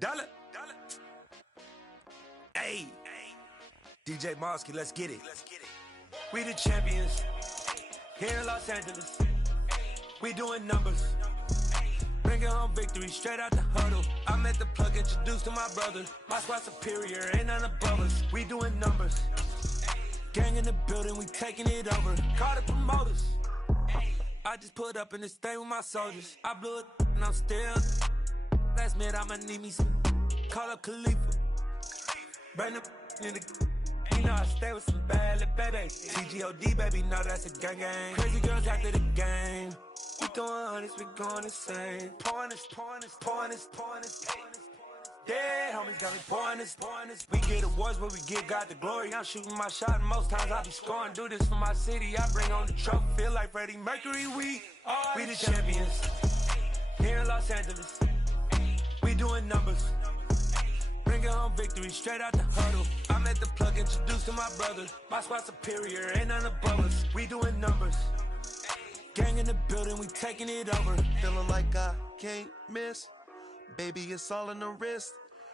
Dollar. Hey, DJ Mosky, let's get it. We the champions here in Los Angeles. We doing numbers. Bringing home victory straight out the huddle. I met the plug, introduced to my brother. My squad superior, ain't none above us. We doing numbers. Gang in the building, we taking it over. Call the promoters. I just put up in this thing with my soldiers. I blew it and I'm still. Last minute I'ma need me some. Call up Khalifa. Bring them in the. You know I stay with some bad little babies. TGOD, baby, know that's a gang gang. Crazy girls after the game. We throwing hundreds, we going insane. Pouring this. Yeah, homies got me pouring this. We get awards, but we give God the glory. I'm shooting my shot, and most times I be scoring. Do this for my city, I bring on the trophy. Feel like Freddie Mercury, we the champions. Here in Los Angeles, we doing numbers. Bringing home victory straight out the huddle. I met the plug, introduced to my brother. My squad superior, ain't none above us. We doing numbers. Gang in the building, we taking it over. Feeling like I can't miss. Baby, it's all in the wrist.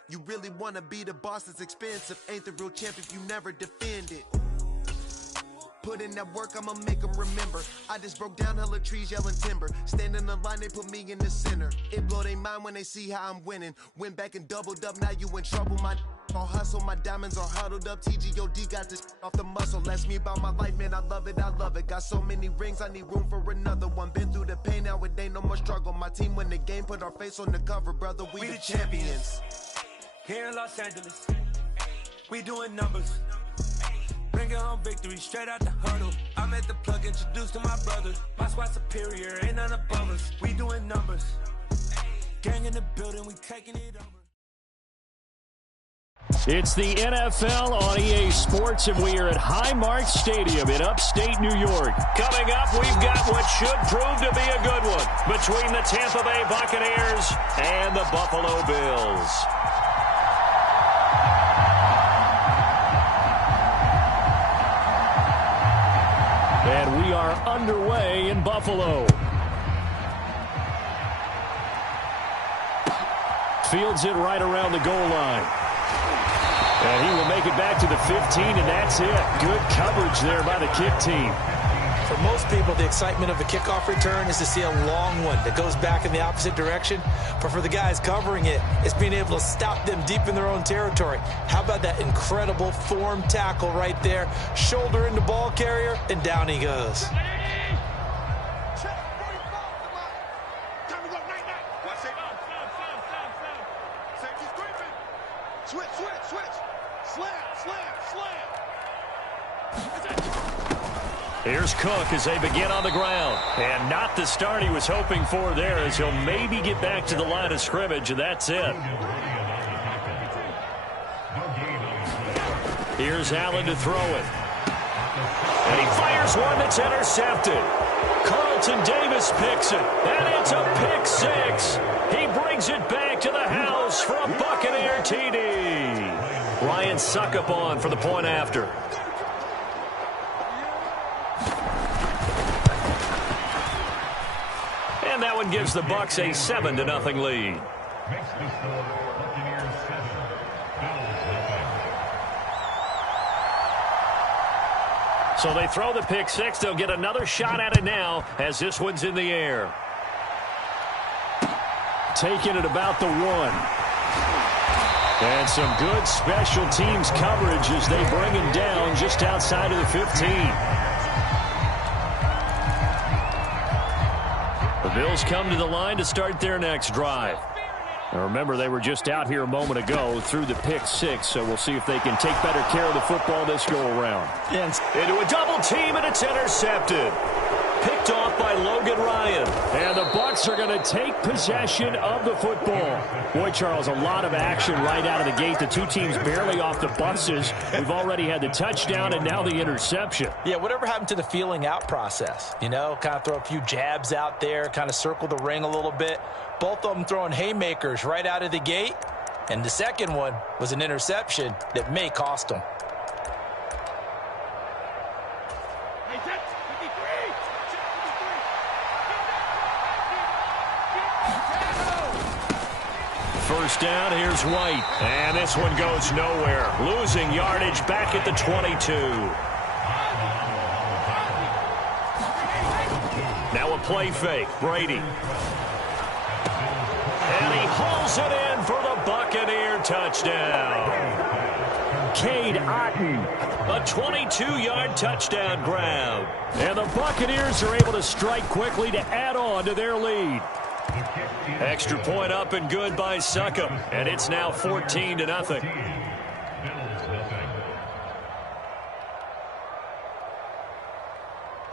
You really wanna be the boss, it's expensive. Ain't the real champ if you never defend it. Put in that work, I'ma make them remember. I just broke down hella trees, yelling timber. Stand in the line, they put me in the center. It blow their mind when they see how I'm winning. Went back and doubled up, now you in trouble. My all hustle, my diamonds are huddled up. TGOD got this off the muscle. Ask me about my life, man, I love it. Got so many rings, I need room for another one. Been through the pain, now it ain't no more struggle. My team win the game, put our face on the cover, brother. We the champions. Here in Los Angeles, we doing numbers. Bringing home victory straight out the huddle. I met the plug, introduced to my brother. My squad superior, ain't none above us. We doing numbers. Gang in the building, we taking it over. It's the NFL on EA Sports, and we are at Highmark Stadium in upstate New York. Coming up, we've got what should prove to be a good one between the Tampa Bay Buccaneers and the Buffalo Bills. And we are underway in Buffalo. Fields it right around the goal line. And he will make it back to the 15, and that's it. Good coverage there by the kick team. For most people, the excitement of a kickoff return is to see a long one that goes back in the opposite direction. But for the guys covering it, it's being able to stop them deep in their own territory. How about that incredible form tackle right there? Shoulder into ball carrier, and down he goes. Here's Cook as they begin on the ground. And not the start he was hoping for there, as he'll maybe get back to the line of scrimmage, and that's it. Here's Allen to throw it. And he fires one that's intercepted. Carlton Davis picks it, and it's a pick six. He brings it back to the house for a Buccaneer TD. Ryan Succop for the point after. And that one gives the Bucs a 7-0 lead. So they throw the pick six. They'll get another shot at it now as this one's in the air. Taking it about the 1. And some good special teams coverage as they bring him down just outside of the 15. The Bills come to the line to start their next drive. Now remember, they were just out here a moment ago through the pick six, so we'll see if they can take better care of the football this go-around. Into a double team, and it's intercepted. Picked off by Logan Ryan. And the Bucs are going to take possession of the football. Boy, Charles, a lot of action right out of the gate. The two teams barely off the buses. We've already had the touchdown and now the interception. Yeah, whatever happened to the feeling out process? You know, kind of throw a few jabs out there, kind of circle the ring a little bit. Both of them throwing haymakers right out of the gate. And the second one was an interception that may cost them. first down. Here's White. And this one goes nowhere. Losing yardage back at the 22. Now a play fake. Brady. And he hauls it in for the Buccaneer touchdown. Cade Otton, a 22-yard touchdown grab. And the Buccaneers are able to strike quickly to add on to their lead. Extra point up and good by Succop. And it's now 14-0.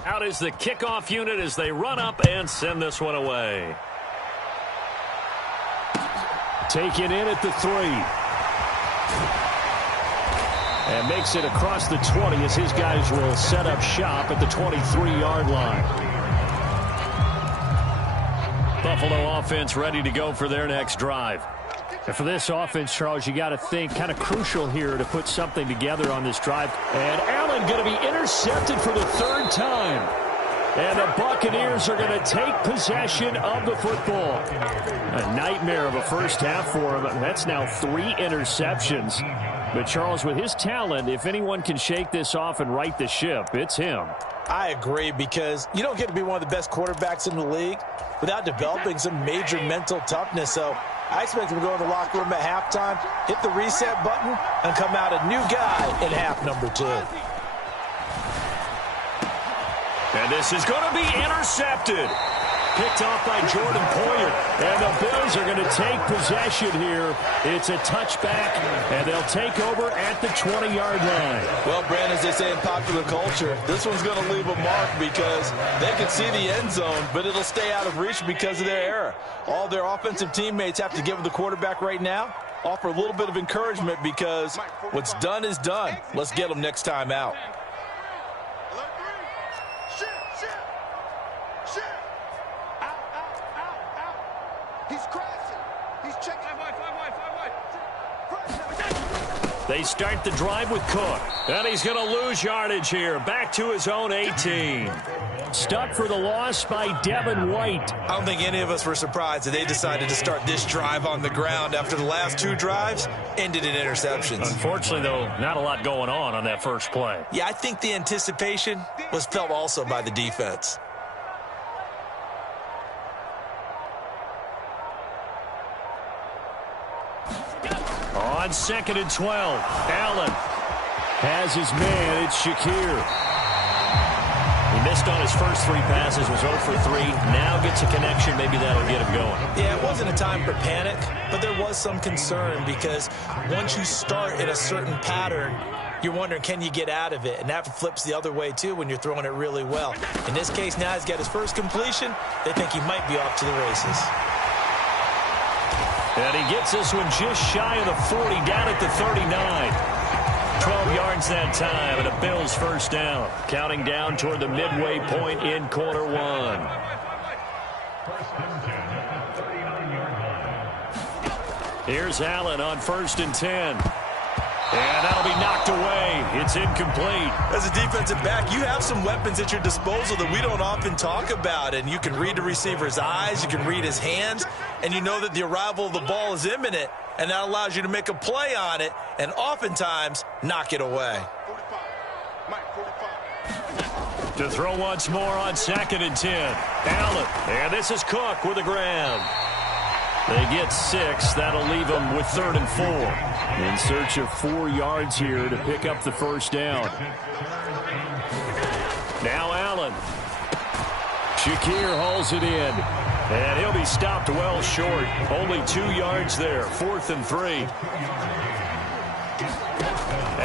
Out is the kickoff unit as they run up and send this one away. Taken in at the 3. And makes it across the 20 as his guys will set up shop at the 23-yard line. Buffalo offense ready to go for their next drive. And for this offense, Charles, you got to think kind of crucial here to put something together on this drive. And Allen going to be intercepted for the 3rd time. And the Buccaneers are going to take possession of the football. A nightmare of a first half for him. That's now 3 interceptions. But, Charles, with his talent, if anyone can shake this off and right the ship, it's him. I agree, because you don't get to be one of the best quarterbacks in the league without developing some major mental toughness. So I expect him to go in the locker room at halftime, hit the reset button, and come out a new guy in half number 2. And this is going to be intercepted. Picked off by Jordan Poyer. And the Bills are going to take possession here. It's a touchback, and they'll take over at the 20-yard line. Well, Brandon, as they say in popular culture, this one's going to leave a mark because they can see the end zone, but it'll stay out of reach because of their error. All their offensive teammates have to give the quarterback right now, offer a little bit of encouragement, because what's done is done. Let's get them next time out. They start the drive with Cook. And he's going to lose yardage here. Back to his own 18. Stuck for the loss by Devin White. I don't think any of us were surprised that they decided to start this drive on the ground after the last 2 drives ended in interceptions. Unfortunately, though, not a lot going on that first play. Yeah, I think the anticipation was felt also by the defense. On 2nd and 12, Allen has his man. It's Shakir. He missed on his first 3 passes, was 0 for 3. Now gets a connection. Maybe that'll get him going. Yeah, it wasn't a time for panic, but there was some concern, because once you start in a certain pattern, you're wondering, can you get out of it? And that flips the other way, too, when you're throwing it really well. In this case, now he's got his first completion. They think he might be off to the races. And he gets this one just shy of the 40, down at the 39. 12 yards that time, and a Bills first down. Counting down toward the midway point in quarter 1. Here's Allen on 1st and 10. And that'll be knocked away. It's incomplete. As a defensive back, you have some weapons at your disposal that we don't often talk about. And you can read the receiver's eyes, you can read his hands, and you know that the arrival of the ball is imminent. And that allows you to make a play on it and oftentimes knock it away. To throw once more on 2nd and 10. Allen. And this is Cook with a grab. They get 6. That'll leave them with 3rd and 4. In search of 4 yards here to pick up the first down. Now Allen. Shakir hauls it in. And he'll be stopped well short. Only 2 yards there. 4th and 3.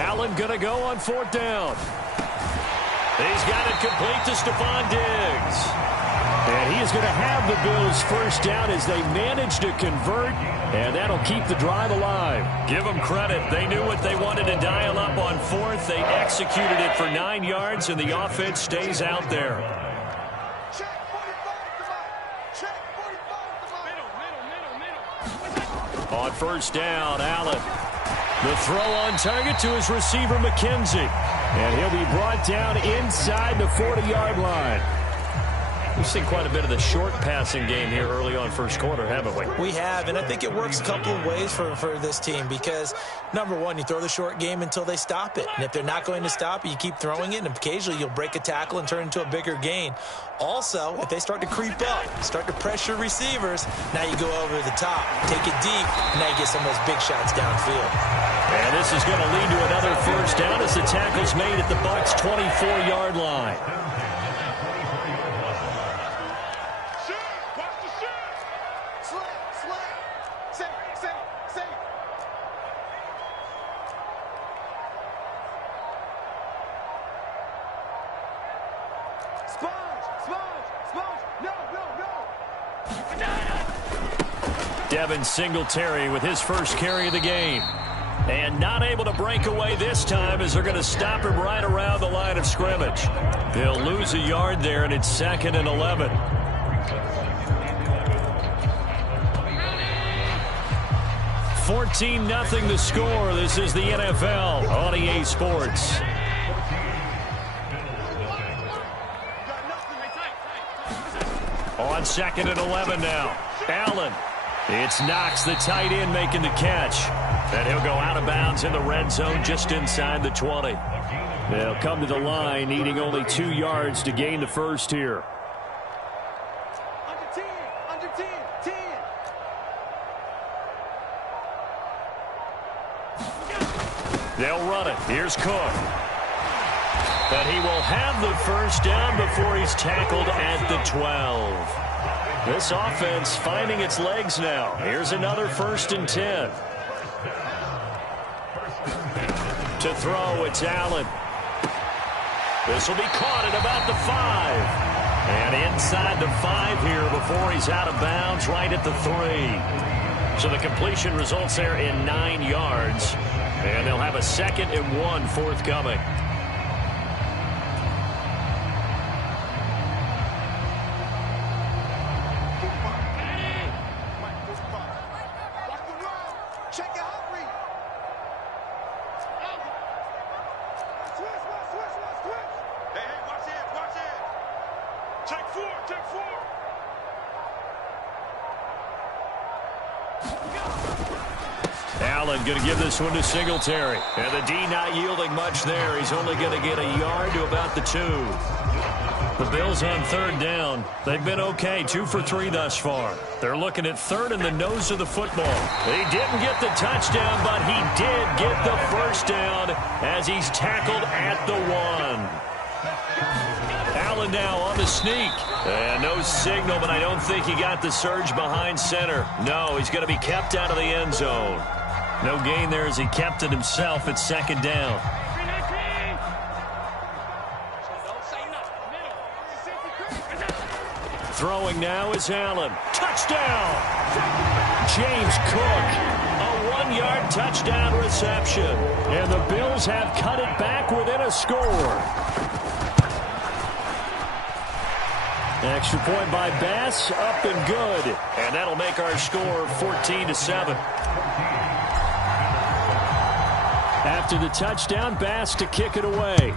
Allen going to go on 4th down. He's got it complete to Stephon Diggs. And he is going to have the Bills first down as they manage to convert, and that'll keep the drive alive. Give them credit. They knew what they wanted to dial up on 4th. They executed it for 9 yards, and the offense stays out there. On first down, Allen. The throw on target to his receiver, McKenzie. And he'll be brought down inside the 40-yard line. We've seen quite a bit of the short passing game here early on first quarter, haven't we? We have, and I think it works a couple of ways for this team because, number one, you throw the short game until they stop it. And if they're not going to stop it, you keep throwing it, and occasionally you'll break a tackle and turn into a bigger gain. Also, if they start to creep up, start to pressure receivers, now you go over the top, take it deep, and now you get some of those big shots downfield. And this is going to lead to another first down as the tackle's made at the Bucs' 24-yard line. Devin Singletary with his first carry of the game. And not able to break away this time as they're going to stop him right around the line of scrimmage. They'll lose a yard there, and it's 2nd and 11. $14-0 the score. This is the NFL on EA Sports. On 2nd and 11 now. Allen. It's Knox, the tight end, making the catch. And he'll go out of bounds in the red zone just inside the 20. They'll come to the line, needing only 2 yards to gain the first here. Under 10. They'll run it. Here's Cook. And he will have the first down before he's tackled at the 12. This offense finding its legs now. Here's another 1st and 10. To throw, it's Allen. This will be caught at about the 5. And inside the 5 here before he's out of bounds right at the 3. So the completion results there in 9 yards. And they'll have a 2nd and 1 forthcoming. Allen going to give this one to Singletary. And the D not yielding much there. He's only going to get a yard to about the 2. The Bills on 3rd down. They've been okay, 2 for 3 thus far. They're looking at 3rd in the nose of the football. He didn't get the touchdown, but he did get the first down as he's tackled at the 1. Allen now on the sneak. And no signal, but I don't think he got the surge behind center. No, he's going to be kept out of the end zone. No gain there as he kept it himself at 2nd down. Throwing now is Allen. Touchdown! James Cook. A 1-yard touchdown reception. And the Bills have cut it back within a score. Extra point by Bass, up and good. And that'll make our score 14-7. After the touchdown, Bass to kick it away.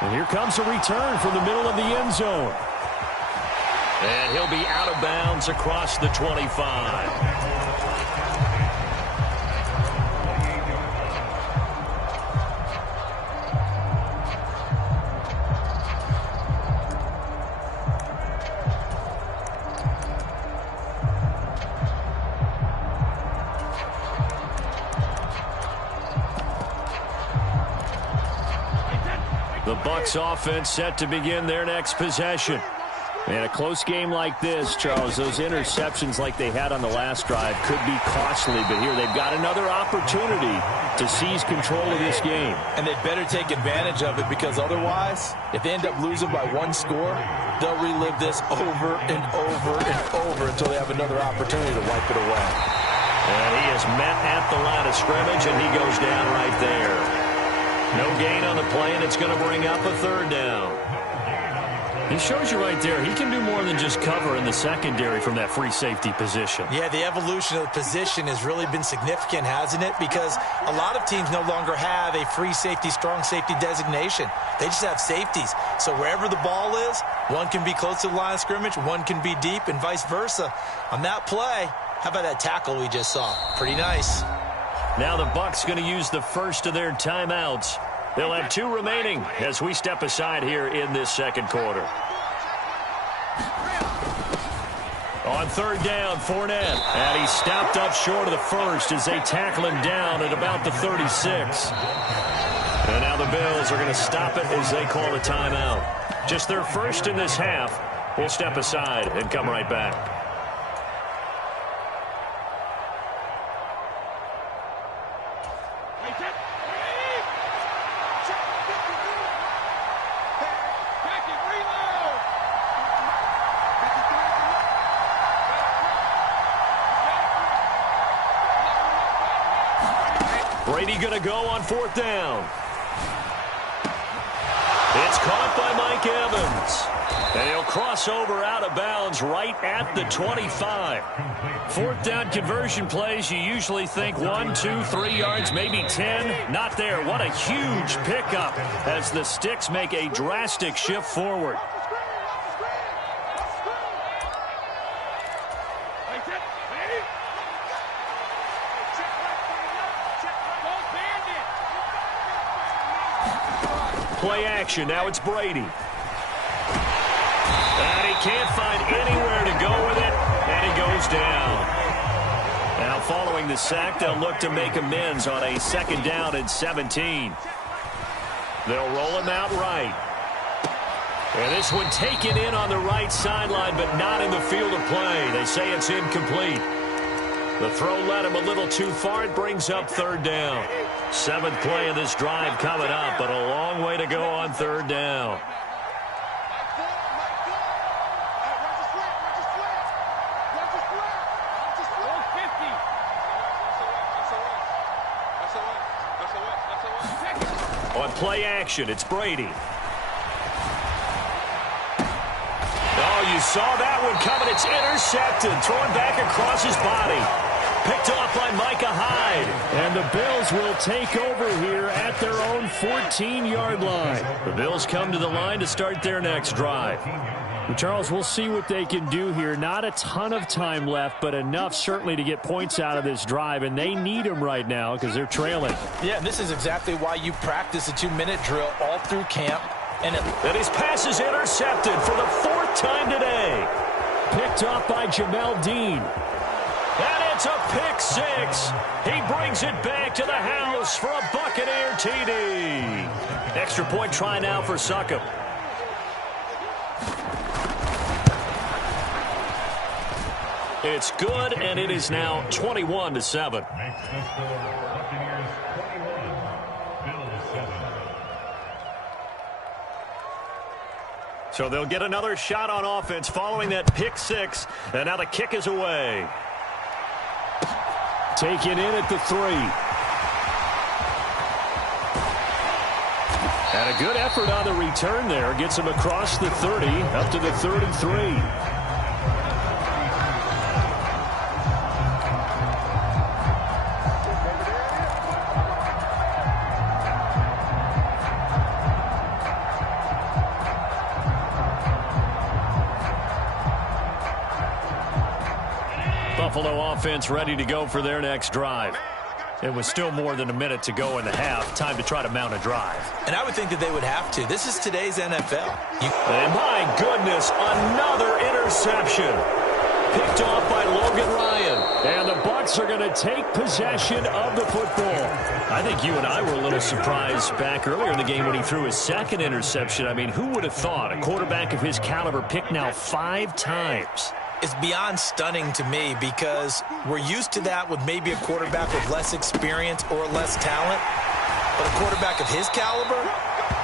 And here comes a return from the middle of the end zone. And he'll be out of bounds across the 25. The Bucs offense set to begin their next possession. And a close game like this, Charles, those interceptions like they had on the last drive could be costly. But here they've got another opportunity to seize control of this game. And they better take advantage of it because otherwise, if they end up losing by 1 score, they'll relive this over and over and over until they have another opportunity to wipe it away. And he is met at the line of scrimmage, and he goes down right there. No gain on the play, and it's going to bring up a 3rd down. It shows you right there, he can do more than just cover in the secondary from that free safety position. Yeah, the evolution of the position has really been significant, hasn't it? Because a lot of teams no longer have a free safety, strong safety designation. They just have safeties. So wherever the ball is, one can be close to the line of scrimmage, one can be deep, and vice versa. On that play, how about that tackle we just saw? Pretty nice. Now the Bucs going to use the first of their timeouts. They'll have 2 remaining as we step aside here in this second quarter. On third down, Fournette. And he stopped up short of the first as they tackle him down at about the 36. And now the Bills are going to stop it as they call a timeout. Just their first in this half. We'll step aside and come right back. Brady going to go on fourth down. It's caught by Mike Evans. And he'll cross over out of bounds right at the 25. Fourth down conversion plays, you usually think 1, 2, 3 yards, maybe 10. Not there. What a huge pickup as the Sticks make a drastic shift forward. Play action. Now it's Brady. And he can't find anywhere to go with it, and he goes down. Now following the sack, they'll look to make amends on a second down and 17. They'll roll him out right. And this one taken in on the right sideline, but not in the field of play. They say it's incomplete. The throw led him a little too far. It brings up third down. 7th play of this drive coming up, but a long way to go on third down. On play action, it's Brady. Oh, you saw that one coming. It's intercepted. Thrown back across his body. Picked off by Micah Hyde. And the Bills will take over here at their own 14-yard line. The Bills come to the line to start their next drive. Well, Charles, we'll see what they can do here. Not a ton of time left, but enough certainly to get points out of this drive, and they need them right now because they're trailing. Yeah, this is exactly why you practice a 2-minute drill all through camp. And his pass is intercepted for the 4th time today. Picked off by Jamel Dean. And it's a pick 6. He brings it back to the house for a Buccaneer TD. Extra point try now for Succop. It's good, and it is now 21-7. So they'll get another shot on offense following that pick 6, and now the kick is away. Taken in at the 3. And a good effort on the return there. Gets him across the 30, up to the 33. Buffalo offense ready to go for their next drive. It was still more than a minute to go in the half. Time to try to mount a drive. And I would think that they would have to. This is today's NFL. And my goodness, another interception. Picked off by Logan Ryan. And the Bucs are going to take possession of the football. I think you and I were a little surprised back earlier in the game when he threw his 2nd interception. I mean, who would have thought a quarterback of his caliber picked now 5 times? It's beyond stunning to me because we're used to that with maybe a quarterback with less experience or less talent. But a quarterback of his caliber,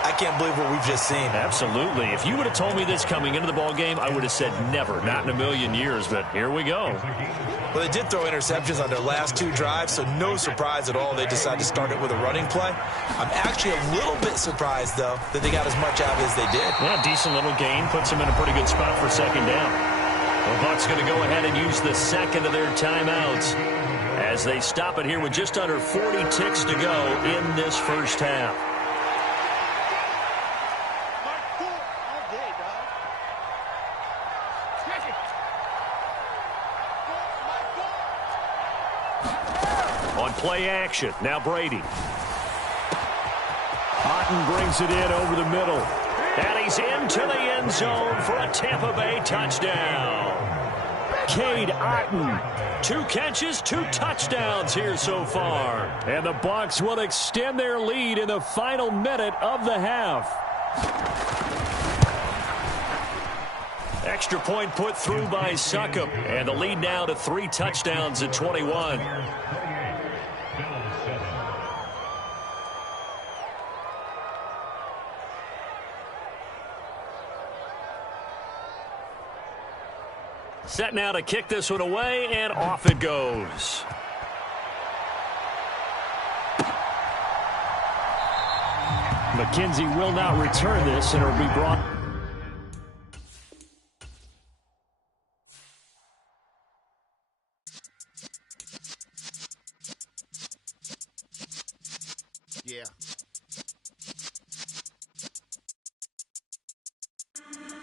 I can't believe what we've just seen. Absolutely. If you would have told me this coming into the ball game, I would have said never, not in a million years, but here we go. Well, they did throw interceptions on their last 2 drives, so no surprise at all they decided to start it with a running play. I'm actually a little bit surprised, though, that they got as much out as they did. Yeah, decent little gain. Puts them in a pretty good spot for second down. The Bucs going to go ahead and use the second of their timeouts as they stop it here with just under 40 ticks to go in this first half. On play action, now Brady. Otten brings it in over the middle. And he's into the end zone for a Tampa Bay touchdown. Cade Otten, 2 catches, 2 touchdowns here so far. And the Bucs will extend their lead in the final minute of the half. Extra point put through by Succop. And the lead now to 3 touchdowns at 21. Set now to kick this one away, and off it goes. McKenzie will not return this, and it will be brought. Yeah.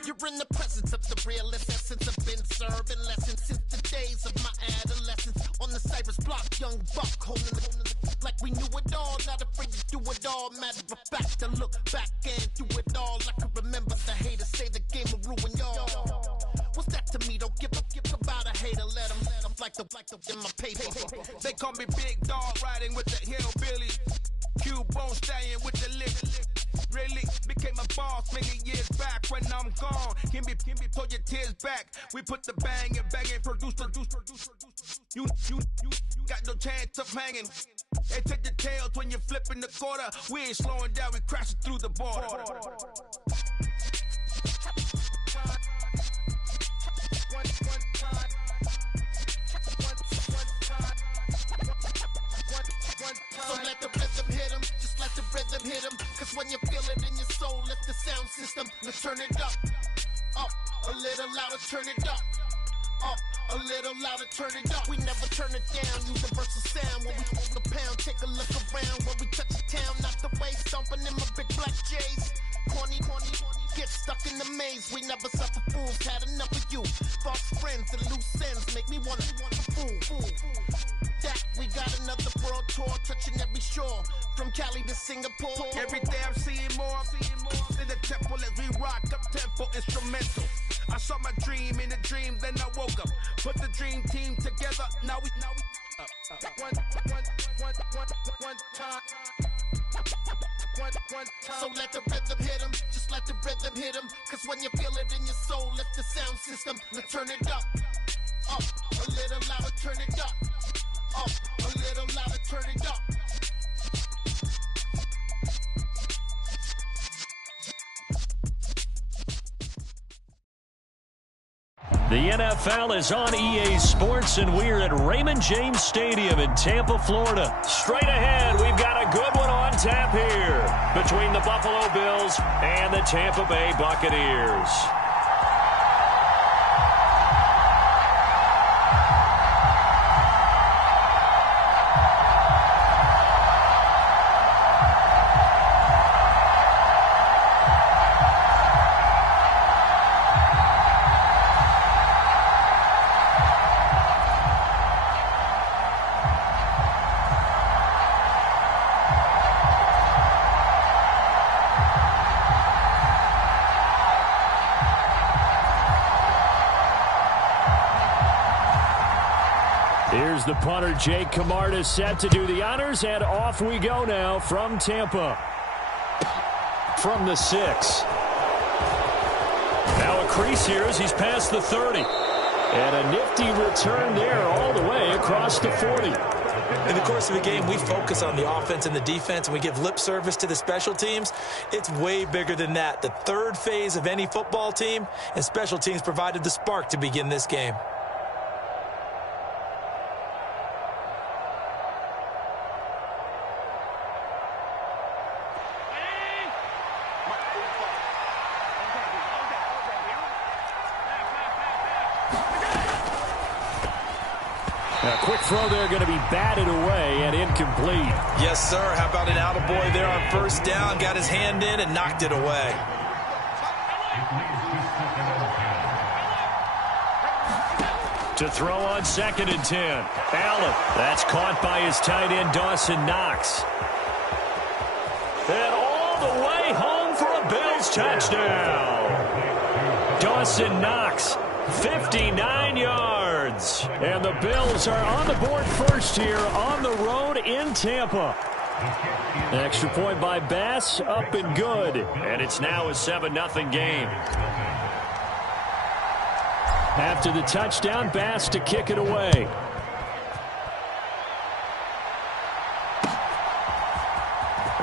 You're in the presence of the realest essence. I've been serving lessons since the days of my adolescence. On the Cyrus block, young buck holding the like we knew it all. Not afraid to do it all. Matter of fact, to look back and do it all. I can remember the haters say the game will ruin y'all. What's that to me? Don't give about a hater. Let them like the in my paper. They call me Big Dog, riding with the hillbilly. Q-Bone staying with the lick. Really became a boss many years back. When I'm gone, can be pull your tears back. We put the bang and produce. You got no chance of hanging. They take the tails when you're flipping the quarter. We ain't slowing down, we crashing through the border. So let the rhythm hit him, just let the rhythm hit him. Cause when you feel it in your soul, lift the sound system. Let's turn it up, a little louder, turn it up, a little louder, turn it up. We never turn it down, universal sound. When we hold the pound, take a look around. When we touch the town, not the way, stomping in my big black J's. Corny, get stuck in the maze. We never suffer fools, had enough of you. False friends and loose ends make me wanna fool. That we got another world tour, touching every shore, from Cali to Singapore. Every day I'm seeing more in the temple as we rock up tempo instrumental. I saw my dream in a dream, then I woke up. Put the dream team together. Now we one time. So let the rhythm hit him, just let the rhythm hit him. Cause when you feel it in your soul, lift the sound system. Let's turn it up, a little louder, turn it up, a little louder, turn it up. The NFL is on EA Sports, and we're at Raymond James Stadium in Tampa, Florida. Straight ahead, we've got a good one on tap here between the Buffalo Bills and the Tampa Bay Buccaneers. Here's the punter, Jake Camarda, set to do the honors, and off we go now from Tampa. From the 6. Now a crease here as he's past the 30. And a nifty return there all the way across the 40. In the course of a game, we focus on the offense and the defense, and we give lip service to the special teams. It's way bigger than that. The third phase of any football team, and special teams provided the spark to begin this game. A quick throw there going to be batted away and incomplete. Yes, sir. How about an attaboy there on first down? Got his hand in and knocked it away. To throw on 2nd and 10. Allen. That's caught by his tight end, Dawson Knox. And all the way home for a Bills touchdown. Dawson Knox, 59 yards. And the Bills are on the board first here on the road in Tampa. Extra point by Bass, up and good. And it's now a 7-0 game. After the touchdown, Bass to kick it away.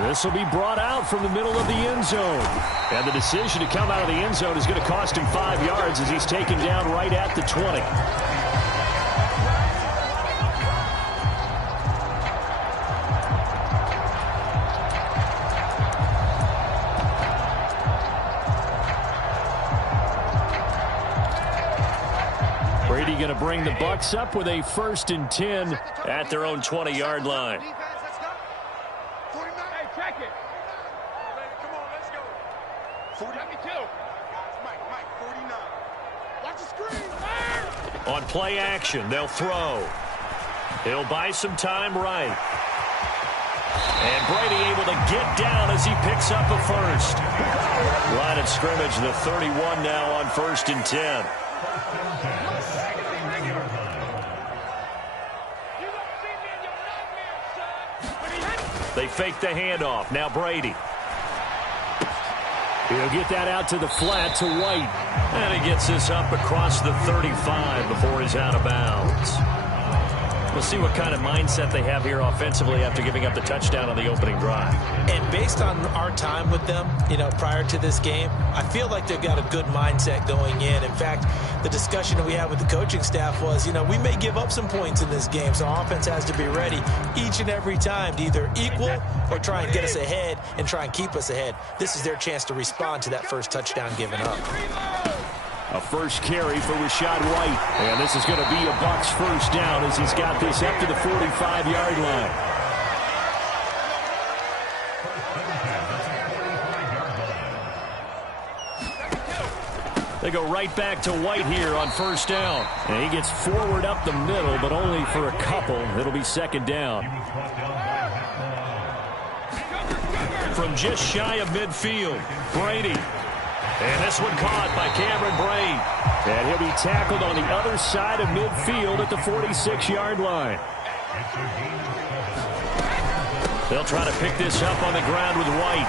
This will be brought out from the middle of the end zone. And the decision to come out of the end zone is going to cost him 5 yards as he's taken down right at the 20. Brady going to bring the Bucs up with a 1st and 10 at their own 20-yard line. On play action, they'll throw. He'll buy some time right. And Brady able to get down as he picks up a 1st. Line of scrimmage, the 31 now on 1st and 10. They fake the handoff. Now Brady. He'll get that out to the flat to White. And he gets this up across the 35 before he's out of bounds. We'll see what kind of mindset they have here offensively after giving up the touchdown on the opening drive. And based on our time with them, prior to this game, I feel like they've got a good mindset going in. In fact, the discussion that we had with the coaching staff was, we may give up some points in this game, so our offense has to be ready each and every time to either equal or try and get us ahead and try and keep us ahead. This is their chance to respond to that first touchdown given up. A first carry for Rachaad White. And this is going to be a Bucs first down as he's got this up to the 45-yard line. They go right back to White here on first down. And he gets forward up the middle, but only for a couple. It'll be 2nd down. From just shy of midfield, Brady. And this one caught by Cameron Brate. And he'll be tackled on the other side of midfield at the 46-yard line. They'll try to pick this up on the ground with White.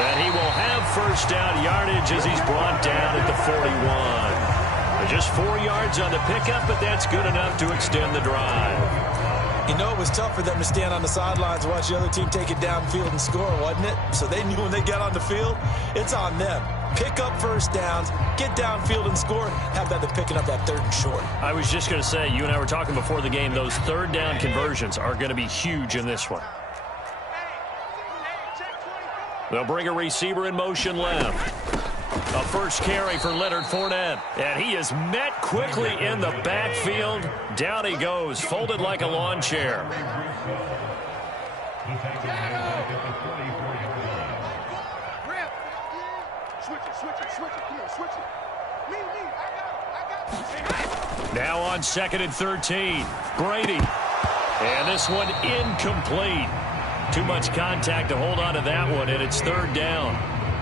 And he will have first down yardage as he's brought down at the 41. Just 4 yards on the pickup, but that's good enough to extend the drive. It was tough for them to stand on the sidelines and watch the other team take it downfield and score, wasn't it? So they knew when they got on the field, it's on them. Pick up first downs, get downfield and score. How about them picking up that 3rd and short? I was just going to say, you and I were talking before the game, those 3rd down conversions are going to be huge in this one. They'll bring a receiver in motion left. A first carry for Leonard Fournette. And he is met quickly in the backfield. Down he goes, folded like a lawn chair. Now on 2nd and 13. Brady. And this one incomplete. Too much contact to hold on to that one, and it's 3rd down.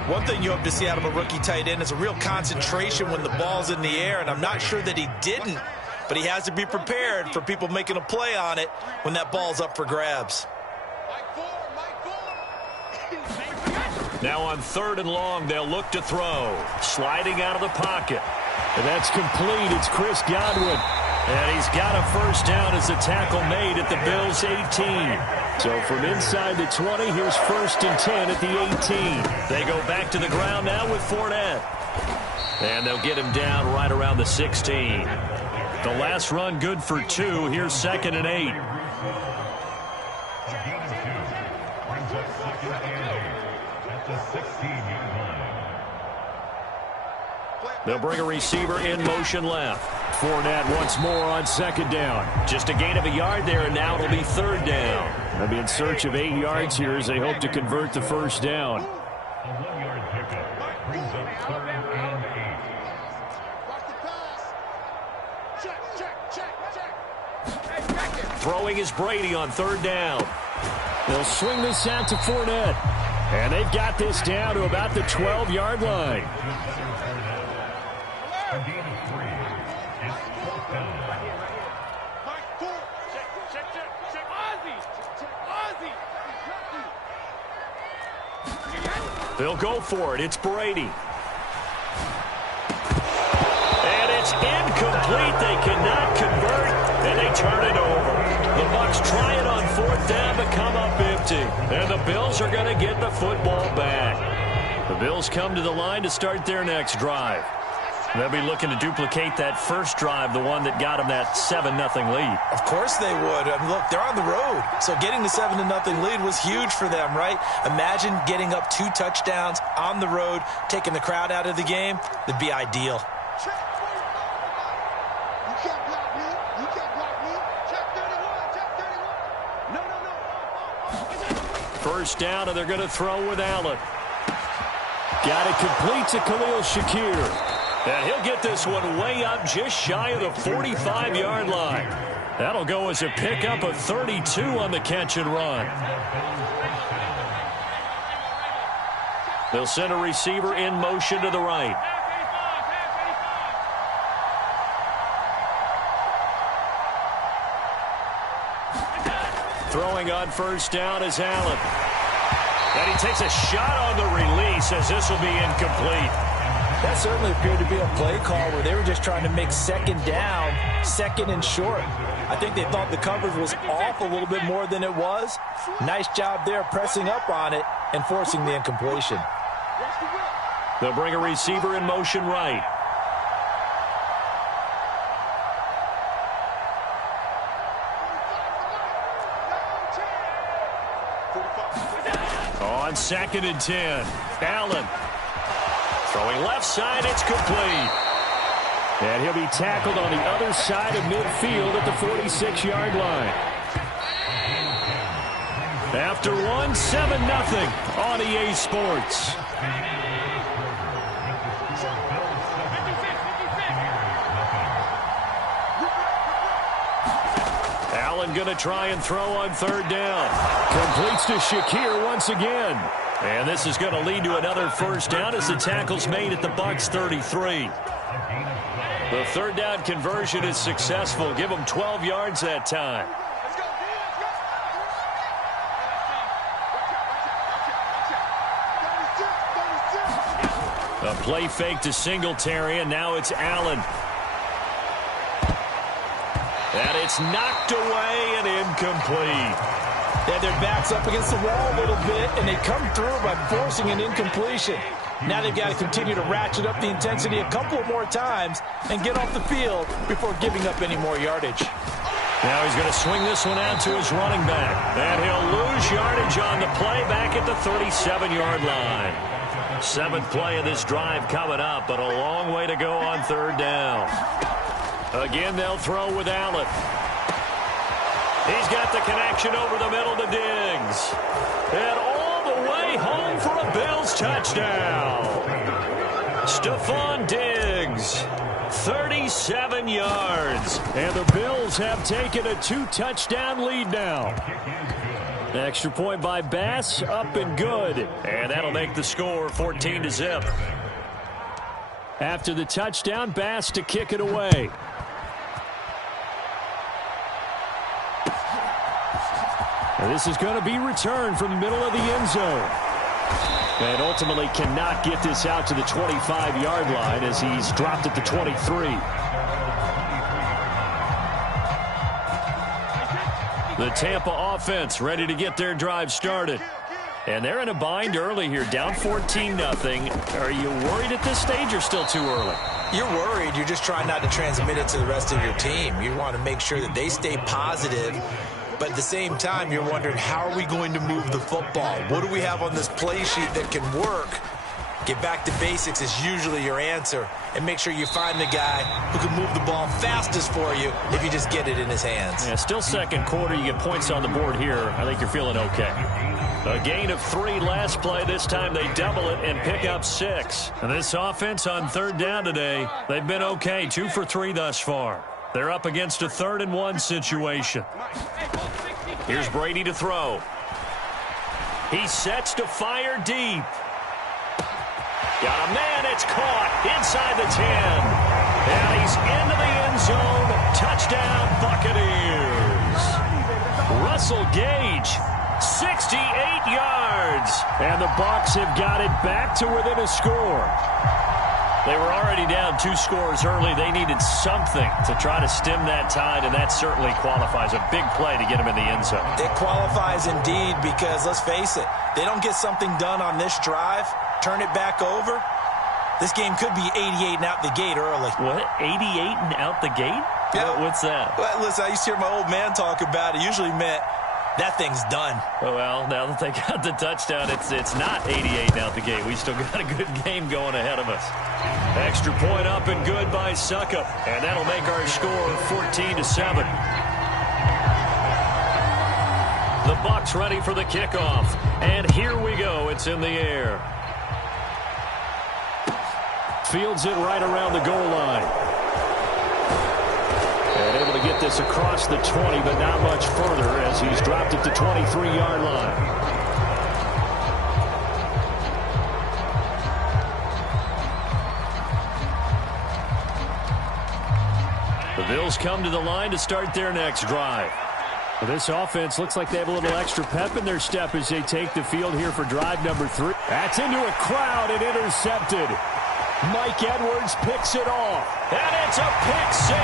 One thing you hope to see out of a rookie tight end is a real concentration when the ball's in the air, and I'm not sure that he didn't, but he has to be prepared for people making a play on it when that ball's up for grabs. Now on 3rd and long, they'll look to throw. Sliding out of the pocket. And that's complete. It's Chris Godwin. And he's got a first down as the tackle made at the Bills' 18. So from inside the 20, here's 1st and 10 at the 18. They go back to the ground now with Fournette. And they'll get him down right around the 16. The last run good for 2. Here's 2nd and 8. They'll bring a receiver in motion left. Fournette once more on 2nd down. Just a gain of a yard there, and now it'll be 3rd down. They'll be in search of 8 yards here as they hope to convert the first down. A 1-yard pickup brings up 3rd and 8. Throwing is Brady on 3rd down. They'll swing this out to Fournette. And they've got this down to about the 12-yard line. A gain of 3. It's 4th down. They'll go for it. It's Brady. And it's incomplete. They cannot convert, and they turn it over. The Bucs try it on 4th down, but come up empty. And the Bills are going to get the football back. The Bills come to the line to start their next drive. They'll be looking to duplicate that first drive, the one that got them that 7-0 lead. Of course they would. I mean, look, they're on the road. So getting the 7-0 lead was huge for them, right? Imagine getting up 2 touchdowns on the road, taking the crowd out of the game. That'd be ideal. First down, and they're going to throw with Allen. Got it complete to Khalil Shakir. And he'll get this one way up just shy of the 45-yard line. That'll go as a pickup of 32 on the catch and run. They'll send a receiver in motion to the right. Throwing on first down is Allen. And he takes a shot on the release as this will be incomplete. That certainly appeared to be a play call where they were just trying to make 2nd down, 2nd and short. I think they thought the coverage was off a little bit more than it was. Nice job there pressing up on it and forcing the incompletion. They'll bring a receiver in motion right. On 2nd and 10, Allen. Throwing left side, it's complete. And he'll be tackled on the other side of midfield at the 46-yard line. After one, 7-0 on EA Sports. Allen going to try and throw on 3rd down. Completes to Shakir once again. And this is going to lead to another first down as the tackle's made at the Bucs 33. The 3rd down conversion is successful. Give them 12 yards that time. A play fake to Singletary, and now it's Allen. And it's knocked away and incomplete. Yeah, their back's up against the wall a little bit, and they come through by forcing an incompletion. Now they've got to continue to ratchet up the intensity a couple more times and get off the field before giving up any more yardage. Now he's going to swing this one out to his running back. And he'll lose yardage on the play back at the 37-yard line. 7th play of this drive coming up, but a long way to go on 3rd down. Again, they'll throw with Allen. He's got the connection over the middle to Diggs. And all the way home for a Bills touchdown. Stephon Diggs, 37 yards. And the Bills have taken a 2-touchdown lead now. Extra point by Bass, up and good. And that'll make the score 14-0. After the touchdown, Bass to kick it away. And this is going to be returned from the middle of the end zone. And ultimately cannot get this out to the 25-yard line as he's dropped at the 23. The Tampa offense ready to get their drive started. And they're in a bind early here, down 14-0. Are you worried at this stage or still too early? You're worried. You're just trying not to transmit it to the rest of your team. You want to make sure that they stay positive. But at the same time, you're wondering, how are we going to move the football? What do we have on this play sheet that can work? Get back to basics is usually your answer. And make sure you find the guy who can move the ball fastest for you if you just get it in his hands. Yeah, still second quarter. You get points on the board here. I think you're feeling okay. A gain of 3 last play. This time they double it and pick up 6. And this offense on third down today, they've been okay. 2 for 3 thus far. They're up against a 3rd and 1 situation. Here's Brady to throw. He sets to fire deep. Got a man. It's caught inside the 10. And he's into the end zone. Touchdown, Buccaneers. Russell Gage, 68 yards. And the Bucs have got it back to within a score. They were already down 2 scores early. They needed something to try to stem that tide, and that certainly qualifies. A big play to get them in the end zone. It qualifies indeed because, let's face it, they don't get something done on this drive, turn it back over, this game could be 88 and out the gate early. What? 88 and out the gate? Yeah. What's that? Well, listen, I used to hear my old man talk about it. Usually meant that thing's done. Well, now that they got the touchdown, it's not 88 out the gate. We still got a good game going ahead of us. Extra point up and good by Suckup. And that'll make our score 14-7. The Bucs ready for the kickoff. And here we go. It's in the air. Fields it right around the goal line. And able to get this across the 20, but not much further as he's dropped at the 23-yard line. The Bills come to the line to start their next drive. Well, this offense looks like they have a little extra pep in their step as they take the field here for drive number 3. That's into a crowd and intercepted. Mike Edwards picks it off. And it's a pick 6.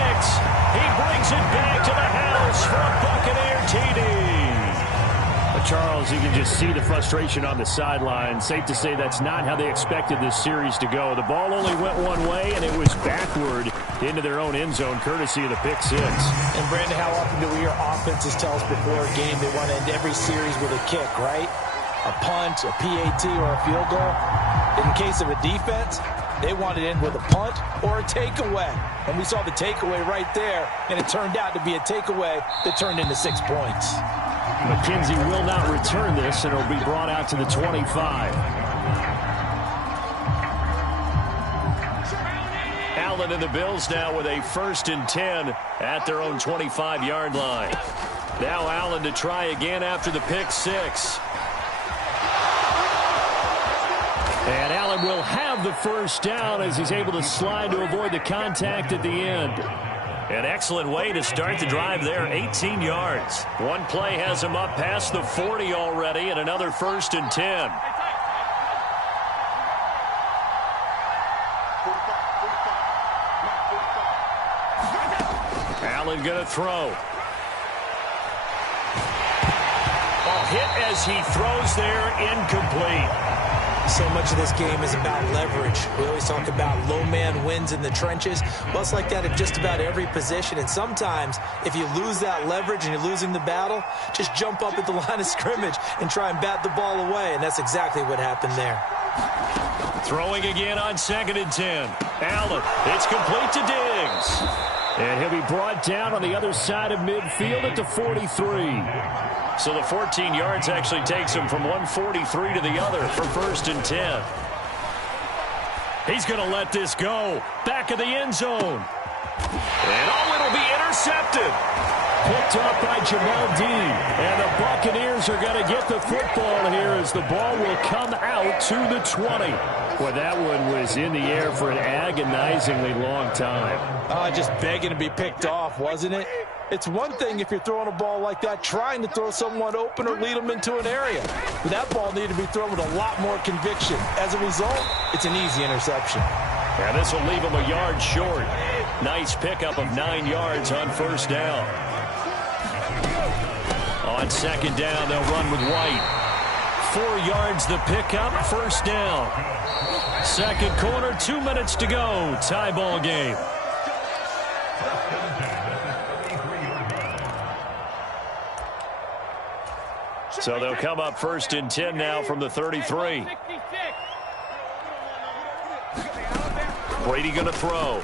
He brings it back to the house for a Buccaneer TD. But Charles, you can just see the frustration on the sideline. Safe to say that's not how they expected this series to go. The ball only went one way, and it was backward into their own end zone, courtesy of the pick 6. And, Brandon, how often do we hear offenses tell us before a game they want to end every series with a kick, right? A punt, a PAT, or a field goal. In case of a defense, they want it in with a punt or a takeaway. And we saw the takeaway right there, and it turned out to be a takeaway that turned into 6 points. McKenzie will not return this, and it'll be brought out to the 25. Allen and the Bills now with a 1st and 10 at their own 25-yard line. Now Allen to try again after the pick 6. And Allen will have the first down as he's able to slide to avoid the contact at the end. An excellent way to start the drive there, 18 yards. One play has him up past the 40 already, and another 1st and 10. Allen going to throw. Ball hit as he throws there, incomplete. So much of this game is about leverage. We always talk about low man wins in the trenches. Well, it's like that at just about every position. And sometimes, if you lose that leverage and you're losing the battle, just jump up at the line of scrimmage and try and bat the ball away. And that's exactly what happened there. Throwing again on 2nd and 10. Allen, it's complete to Diggs. And he'll be brought down on the other side of midfield at the 43. So the 14 yards actually takes him from 143 to the other for 1st and 10. He's going to let this go. Back of the end zone. And it'll be intercepted. Picked up by Jamel Dean. And the Buccaneers are going to get the football here as the ball will come out to the 20. Boy, that one was in the air for an agonizingly long time. Just begging to be picked off, wasn't it? It's one thing if you're throwing a ball like that, trying to throw someone open or lead them into an area. But that ball needed to be thrown with a lot more conviction. As a result, it's an easy interception. And this will leave him a yard short. Nice pickup of 9 yards on first down. On second down, they'll run with White. 4 yards the pickup, first down. Second quarter, 2 minutes to go. Tie ball game. So they'll come up first and 10 now from the 33. Brady going to throw.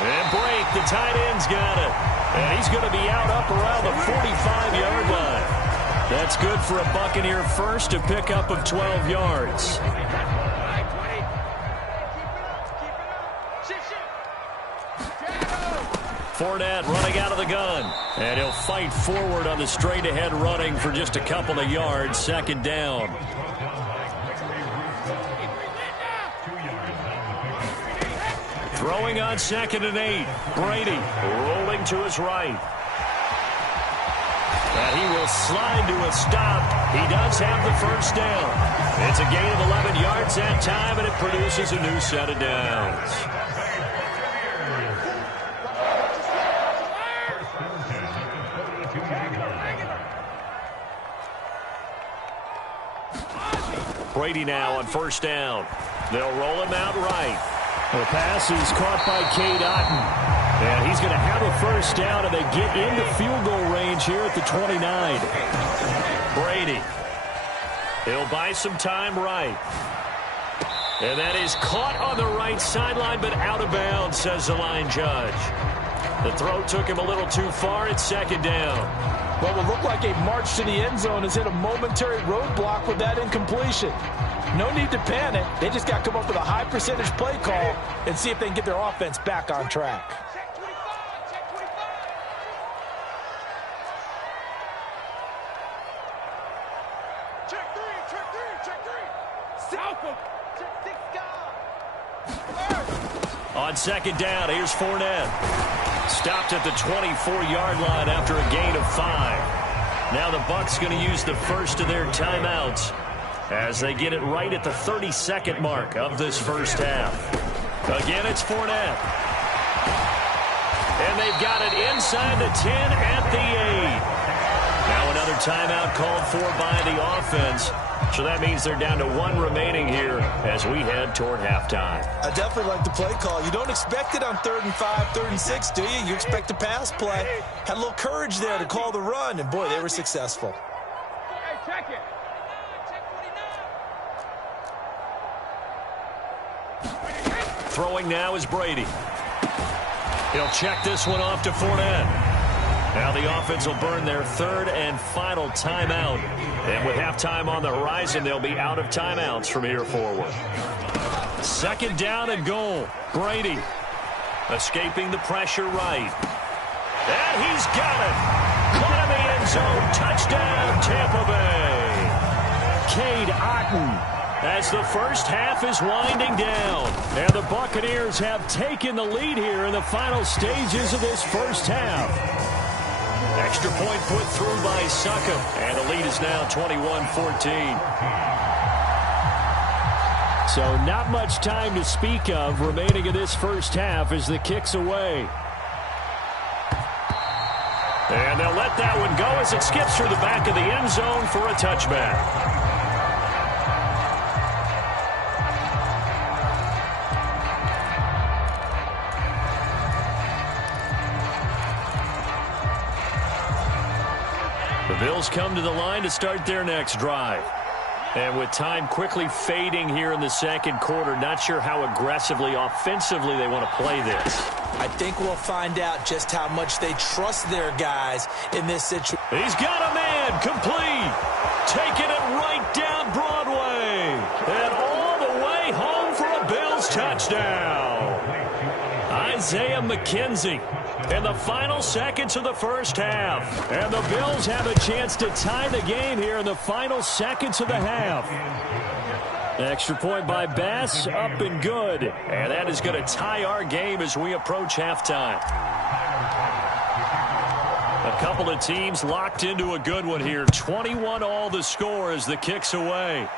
And break, the tight end's got it. And he's going to be out up around the 45-yard line. That's good for a Buccaneer first, a pickup of 12 yards. Fournette running out of the gun. And he'll fight forward on the straight-ahead running for just a couple of yards. Second down. Throwing on second and 8. Brady rolling to his right. And he will slide to a stop. He does have the first down. It's a gain of 11 yards that time, and it produces a new set of downs. Brady now on first down. They'll roll him out right. The pass is caught by Cade Otton. And he's going to have a first down, and they get into field goal range here at the 29. Brady. He'll buy some time right. And that is caught on the right sideline, but out of bounds, says the line judge. The throw took him a little too far. It's second down. What would look like a march to the end zone has hit a momentary roadblock with that incompletion. No need to panic. They just got to come up with a high percentage play call and see if they can get their offense back on track. Check three. South of check 6 guy. On second down, here's Fournette. Stopped at the 24-yard line after a gain of 5. Now the Bucs going to use the first of their timeouts as they get it right at the 32nd mark of this first half. Again, it's Fournette. And they've got it inside the 10 at the 8. Now another timeout called for by the offense. So that means they're down to 1 remaining here as we head toward halftime. I definitely like the play call. You don't expect it on 3rd and 5, 3rd and 6, do you? You expect a pass play. Had a little courage there to call the run, and boy, they were successful. Hey, check it. Throwing now is Brady. He'll check this one off to Fournette. Now the offense will burn their 3rd and final timeout. And with halftime on the horizon, they'll be out of timeouts from here forward. Second down and goal. Brady escaping the pressure right. And he's got it. Caught in the end zone. Touchdown, Tampa Bay. Cade Otton as the first half is winding down. And the Buccaneers have taken the lead here in the final stages of this first half. Extra point put through by Succop. And the lead is now 21-14. So not much time to speak of remaining in this first half as the kick's away. And they'll let that one go as it skips through the back of the end zone for a touchback. The Bills come to the line to start their next drive. And with time quickly fading here in the second quarter, not sure how aggressively, offensively they want to play this. I think we'll find out just how much they trust their guys in this situation. He's got a man complete. Taking it right down Broadway. And all the way home for a Bills touchdown. Isaiah McKenzie. In the final seconds of the first half. And the Bills have a chance to tie the game here in the final seconds of the half. Extra point by Bass, up and good. And that is going to tie our game as we approach halftime. A couple of teams locked into a good one here. 21-all the score as the kick's away.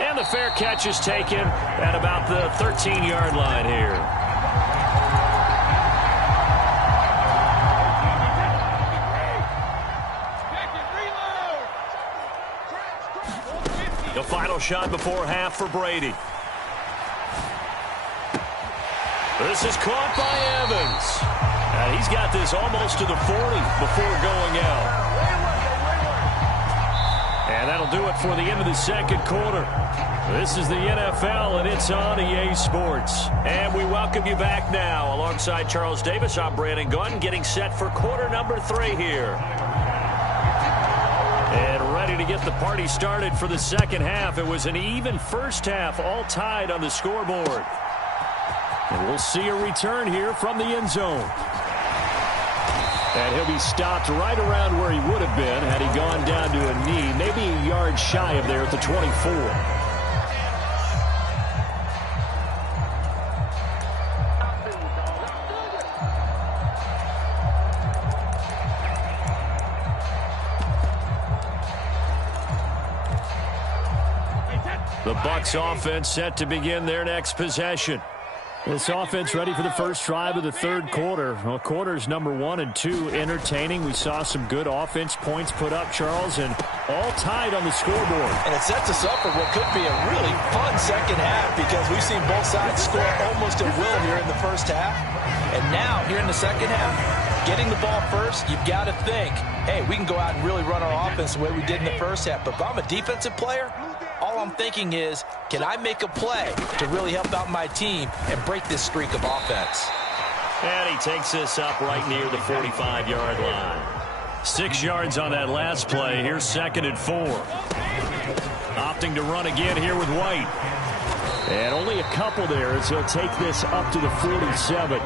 And the fair catch is taken at about the 13-yard line here. The final shot before half for Brady. This is caught by Evans. And he's got this almost to the 40 before going out. And that'll do it for the end of the second quarter. This is the NFL, and it's on EA Sports. And we welcome you back now. Alongside Charles Davis, I'm Brandon Gunn, getting set for quarter number 3 here. And ready to get the party started for the second half. It was an even first half, all tied on the scoreboard. And we'll see a return here from the end zone. And he'll be stopped right around where he would have been had he gone down to a knee, maybe a yard shy of there at the 24. The Bucs offense set to begin their next possession. This offense ready for the first drive of the third quarter. Well, quarters number 1 and 2 entertaining. We saw some good offense points put up, Charles, and all tied on the scoreboard. And it sets us up for what could be a really fun second half because we've seen both sides score almost at will here in the first half. And now, here in the second half, getting the ball first, you've got to think, hey, we can go out and really run our offense the way we did in the first half. But if I'm a defensive player, all I'm thinking is, can I make a play to really help out my team and break this streak of offense? And he takes this up right near the 45-yard line. 6 yards on that last play. Here's 2nd and 4. Opting to run again here with White. And only a couple there as he'll take this up to the 47.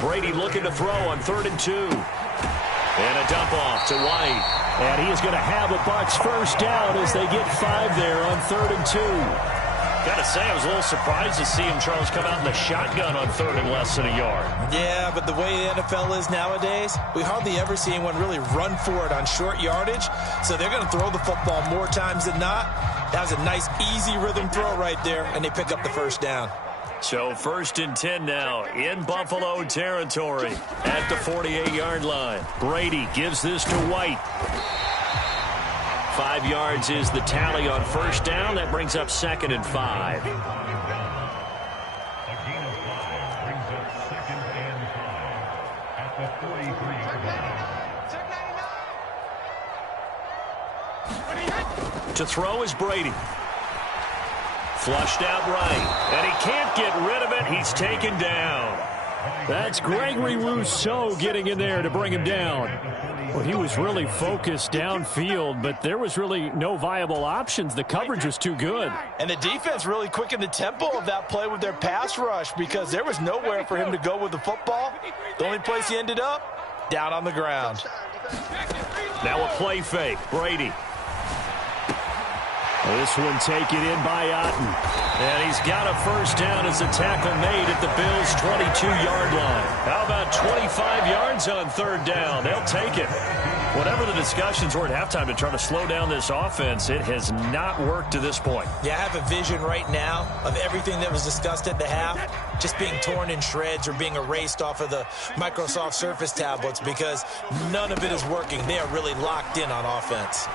Brady looking to throw on 3rd and 2. And a dump off to White. And he is going to have a Bucs first down as they get 5 there on 3rd and 2. Got to say, I was a little surprised to see him, Charles, come out in the shotgun on 3rd and less than a yard. Yeah, but the way the NFL is nowadays, we hardly ever see anyone really run for it on short yardage. So they're going to throw the football more times than not. That was a nice, easy rhythm throw right there, and they pick up the first down. So 1st and 10 now in Buffalo territory at the 48-yard line. Brady gives this to White. 5 yards is the tally on first down. That brings up 2nd and 5. To throw is Brady. Flushed out right, and he can't get rid of it. He's taken down. That's Gregory Rousseau getting in there to bring him down. Well, he was really focused downfield, but there was really no viable options. The coverage was too good. And the defense really quickened the tempo of that play with their pass rush because there was nowhere for him to go with the football. The only place he ended up, down on the ground. Now a play fake. Brady. This one taken in by Otten. And he's got a first down as a tackle made at the Bills' 22-yard line. How about 25 yards on 3rd down? They'll take it. Whatever the discussions were at halftime to try to slow down this offense, it has not worked to this point. Yeah, I have a vision right now of everything that was discussed at the half just being torn in shreds or being erased off of the Microsoft Surface tablets because none of it is working. They are really locked in on offense.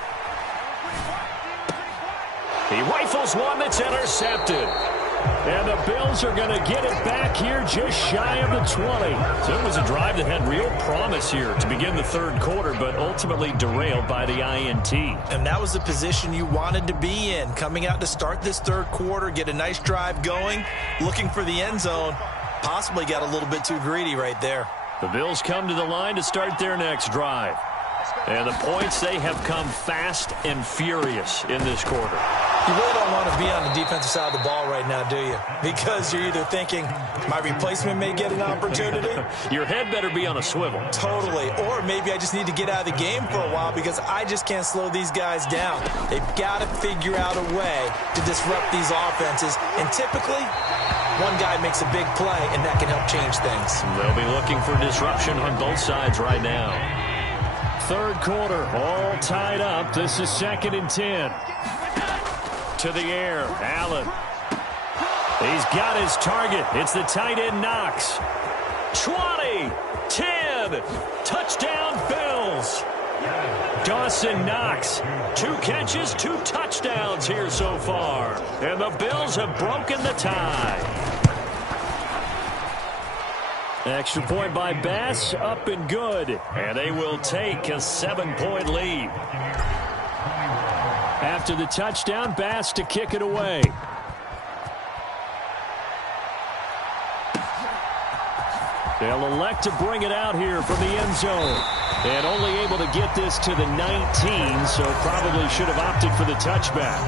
He rifles one that's intercepted. And the Bills are going to get it back here just shy of the 20. So it was a drive that had real promise here to begin the third quarter, but ultimately derailed by the INT. And that was the position you wanted to be in. Coming out to start this third quarter, get a nice drive going, looking for the end zone. Possibly got a little bit too greedy right there. The Bills come to the line to start their next drive. And the points, they have come fast and furious in this quarter. You really don't want to be on the defensive side of the ball right now, do you? Because you're either thinking, my replacement may get an opportunity. Your head better be on a swivel. Totally. Or maybe I just need to get out of the game for a while because I just can't slow these guys down. They've got to figure out a way to disrupt these offenses. And typically, one guy makes a big play, and that can help change things. They'll be looking for disruption on both sides right now. Third quarter, all tied up. This is 2nd and 10. To the air, Allen. He's got his target. It's the tight end, Knox. 20, 10, touchdown Bills. Dawson Knox, 2 catches, 2 touchdowns here so far. And the Bills have broken the tie. Extra point by Bass, up and good. And they will take a 7-point lead. After the touchdown, Bass to kick it away. They'll elect to bring it out here from the end zone. And only able to get this to the 19, so probably should have opted for the touchback.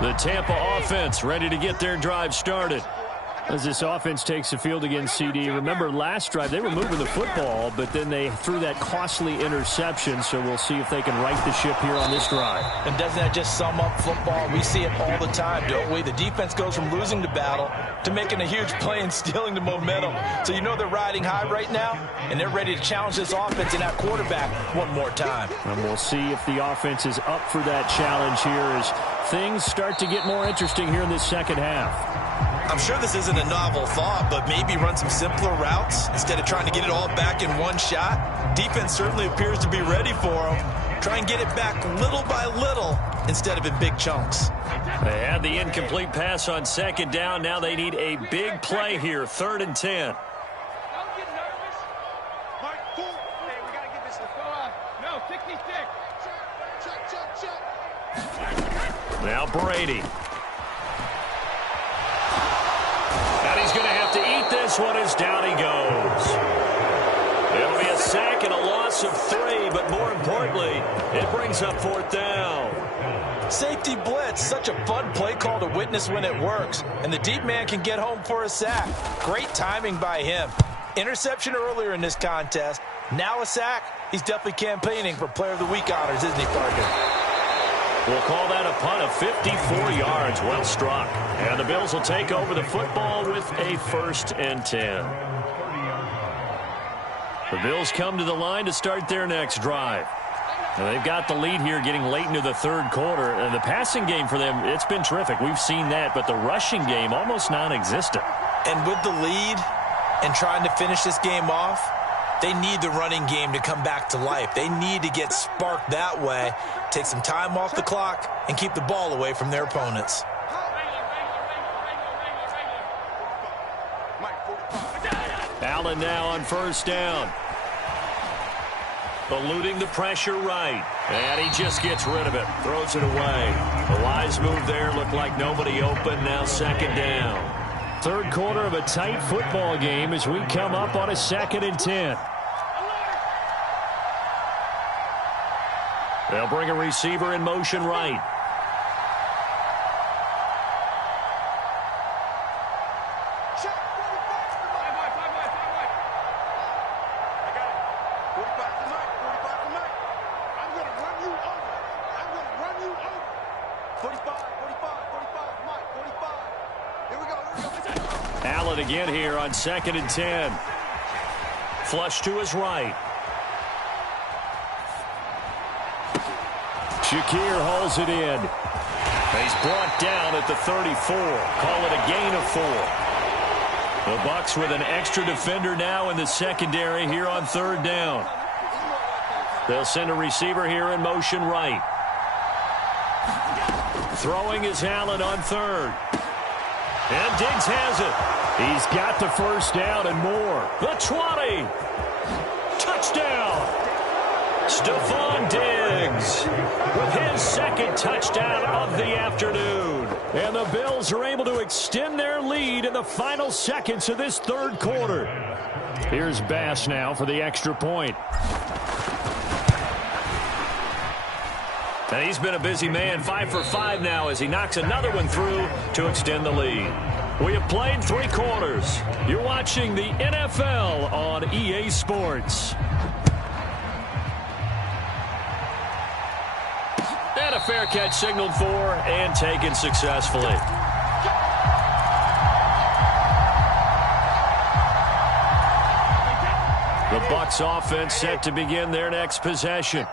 The Tampa offense ready to get their drive started. As this offense takes the field against CD, remember last drive they were moving the football, but then they threw that costly interception, so we'll see if they can right the ship here on this drive. And doesn't that just sum up football? We see it all the time, don't we? The defense goes from losing the battle to making a huge play and stealing the momentum. So you know they're riding high right now, and they're ready to challenge this offense and that quarterback one more time. And we'll see if the offense is up for that challenge here as things start to get more interesting here in this second half. I'm sure this isn't a novel thought, but maybe run some simpler routes instead of trying to get it all back in one shot. Defense certainly appears to be ready for them. Try and get it back little by little instead of in big chunks. They had the incomplete pass on 2nd down. Now they need a big play here, 3rd and 10. Don't get nervous. Mark, hey, we got to get this to go on. No, 66. Check. Now Brady. And he's going to have to eat this one as down he goes. It'll be a sack and a loss of 3, but more importantly, it brings up 4th down. Safety blitz, such a fun play call to witness when it works. And the deep man can get home for a sack. Great timing by him. Interception earlier in this contest. Now a sack. He's definitely campaigning for Player of the Week honors, isn't he, Parker? We'll call that a punt of 54 yards. Well struck. And the Bills will take over the football with a 1st and 10. The Bills come to the line to start their next drive. And they've got the lead here getting late into the 3rd quarter. And the passing game for them, it's been terrific. We've seen that. But the rushing game, almost non-existent. And with the lead and trying to finish this game off, they need the running game to come back to life. They need to get sparked that way, take some time off the clock, and keep the ball away from their opponents. Allen now on 1st down. Eluding the pressure right. And he just gets rid of it. Throws it away. A wise move there. Looked like nobody open. Now 2nd down. 3rd quarter of a tight football game as we come up on a 2nd and 10. They'll bring a receiver in motion right. Allen again here on 2nd and 10. Flush to his right. Shakir hauls it in. He's brought down at the 34. Call it a gain of 4. The Bucs with an extra defender now in the secondary here on 3rd down. They'll send a receiver here in motion right. Throwing is Allen on 3rd. And Diggs has it. He's got the 1st down and more. The 20. Touchdown. Stephon Diggs with his second touchdown of the afternoon. And the Bills are able to extend their lead in the final seconds of this third quarter. Here's Bass now for the extra point. And he's been a busy man, 5 for 5 now as he knocks another one through to extend the lead. We have played 3 quarters. You're watching the NFL on EA Sports. And a fair catch signaled for and taken successfully. The Bucs offense set to begin their next possession.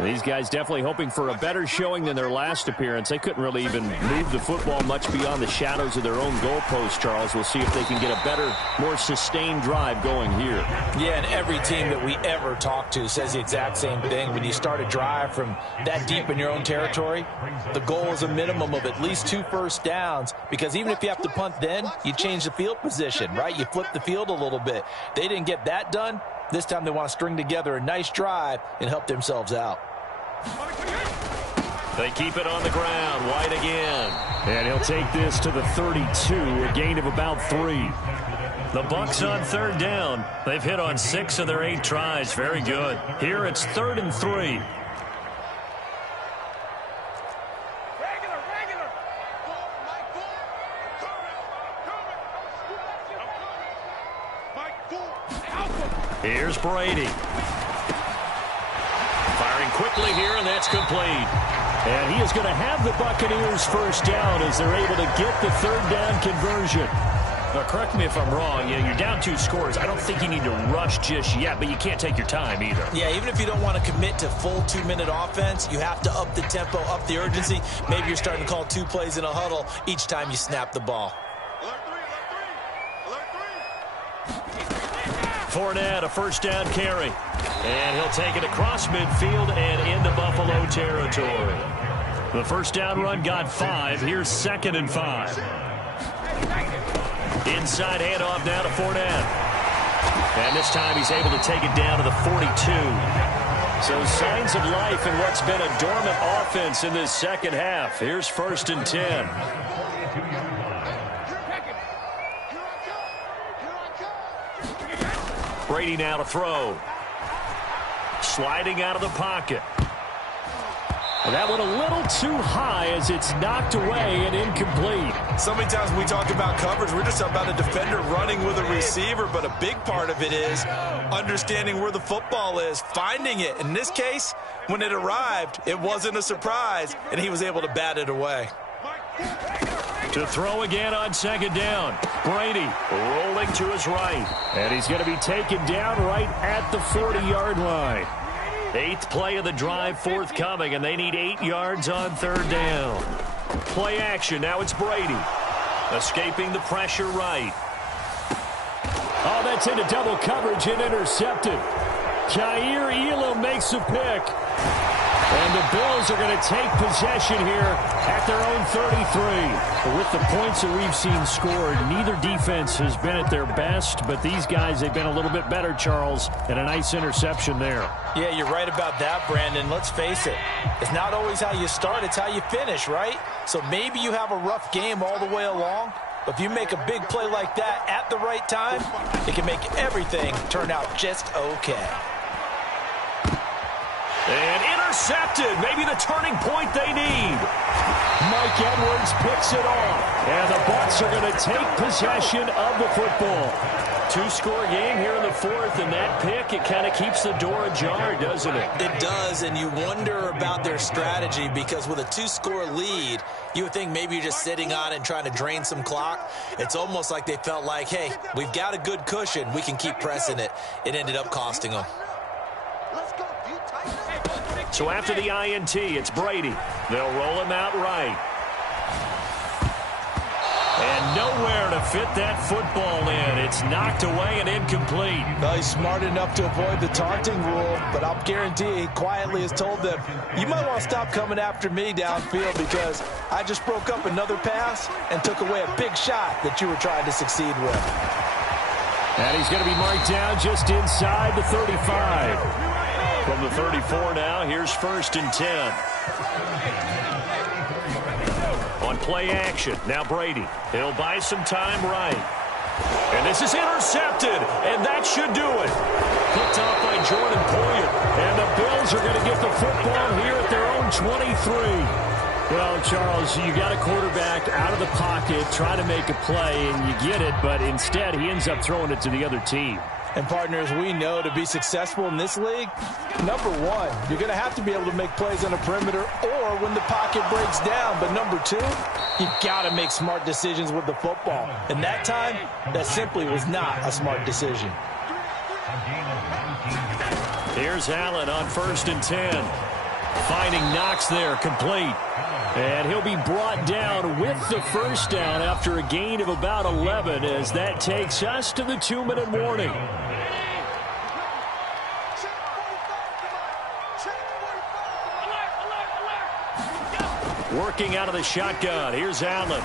These guys definitely hoping for a better showing than their last appearance. They couldn't really even move the football much beyond the shadows of their own goalpost, Charles. We'll see if they can get a better, more sustained drive going here. Yeah, and every team that we ever talk to says the exact same thing. When you start a drive from that deep in your own territory, the goal is a minimum of at least 2 first downs, because even if you have to punt then, you change the field position, right? You flip the field a little bit. They didn't get that done. This time they want to string together a nice drive and help themselves out. They keep it on the ground. White again. And he'll take this to the 32, a gain of about 3. The Bucs on third down. They've hit on 6 of their 8 tries. Very good. Here it's 3rd and 3. Here's Brady. Firing quickly here, and that's complete. And he is going to have the Buccaneers first down as they're able to get the 3rd down conversion. Now, correct me if I'm wrong. You're down 2 scores. I don't think you need to rush just yet, but you can't take your time either. Yeah, even if you don't want to commit to full 2-minute offense, you have to up the tempo, up the urgency. Maybe you're starting to call 2 plays in a huddle each time you snap the ball. Fournette, a first down carry. And he'll take it across midfield and into Buffalo territory. The first down run got 5. Here's 2nd and 5. Inside handoff now to Fournette. And this time he's able to take it down to the 42. So signs of life in what's been a dormant offense in this second half. Here's 1st and 10. Brady now to throw. Sliding out of the pocket. And that one a little too high as it's knocked away and incomplete. So many times when we talk about coverage, we're just talking about a defender running with a receiver, but a big part of it is understanding where the football is, finding it. In this case, when it arrived, it wasn't a surprise, and he was able to bat it away. To throw again on 2nd down. Brady rolling to his right. And he's going to be taken down right at the 40-yard line. 8th play of the drive forthcoming, and they need 8 yards on 3rd down. Play action. Now it's Brady. Escaping the pressure right. Oh, that's into double coverage and intercepted. Jair Elam makes a pick. And the Bills are going to take possession here at their own 33. With the points that we've seen scored, neither defense has been at their best, but these guys, they've been a little bit better, Charles, and a nice interception there. Yeah, you're right about that, Brandon. Let's face it. It's not always how you start, it's how you finish, right? So maybe you have a rough game all the way along, but if you make a big play like that at the right time, it can make everything turn out just okay. And intercepted. Maybe the turning point they need. Mike Edwards picks it off. And the Bucs are going to take possession of the football. 2-score game here in the 4th, and that pick, it kind of keeps the door ajar, doesn't it? It does, and you wonder about their strategy, because with a 2-score lead, you would think maybe you're just sitting on it and trying to drain some clock. It's almost like they felt like, hey, we've got a good cushion. We can keep pressing it. It ended up costing them. So after the INT, it's Brady. They'll roll him out right. And nowhere to fit that football in. It's knocked away and incomplete. Well, he's smart enough to avoid the taunting rule, but I'll guarantee he quietly has told them, you might want to stop coming after me downfield because I just broke up another pass and took away a big shot that you were trying to succeed with. And he's going to be marked down just inside the 35. From the 34 now, here's 1st and 10. On play action, now Brady. He'll buy some time right. And this is intercepted, and that should do it. Picked off by Jordan Poyer. And the Bills are going to get the football here at their own 23. Well, Charles, you got a quarterback out of the pocket, try to make a play, and you get it, but instead he ends up throwing it to the other team. And partners, we know to be successful in this league, number one, you're going to have to be able to make plays on the perimeter or when the pocket breaks down. But number two, you got to make smart decisions with the football. And that time, that simply was not a smart decision. Here's Allen on 1st and 10. Finding Knox there, complete. And he'll be brought down with the first down after a gain of about 11 as that takes us to the 2-minute warning. Working out of the shotgun. Here's Allen.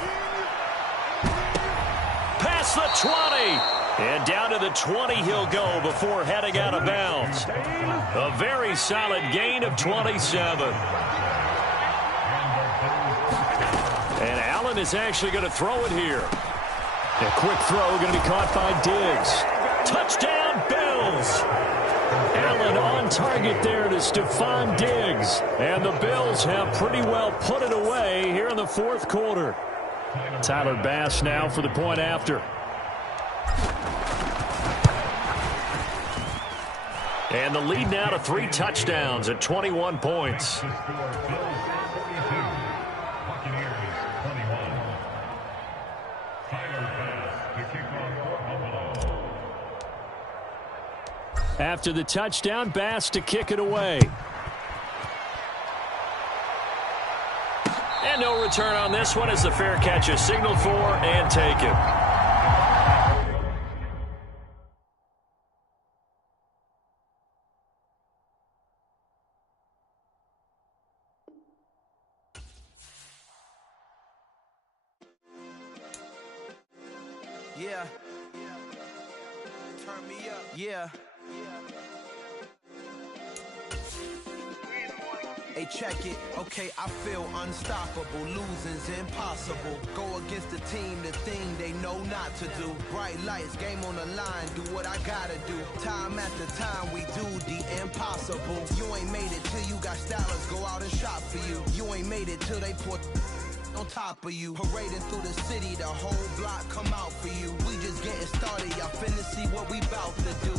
Past the 20. And down to the 20 he'll go before heading out of bounds. A very solid gain of 27. And Allen is actually going to throw it here. A quick throw going to be caught by Diggs. Touchdown, Bills. Allen on target there to Stephon Diggs. And the Bills have pretty well put it away here in the 4th quarter. Tyler Bass now for the point after. And the lead now to 3 touchdowns at 21 points. After the touchdown, Bass to kick it away. And no return on this one as the fair catch is signaled for and taken. Yeah. Turn me up. Yeah. Hey, check it. Okay, I feel unstoppable. Losing's impossible. Go against the team, the thing they know not to do. Bright lights, game on the line. Do what I gotta do. Time after time, we do the impossible. You ain't made it till you got stylers. Go out and shop for you. You ain't made it till they put on top of you. Parading through the city, the whole block come out for you. We just getting started, y'all finna see what we bout to do.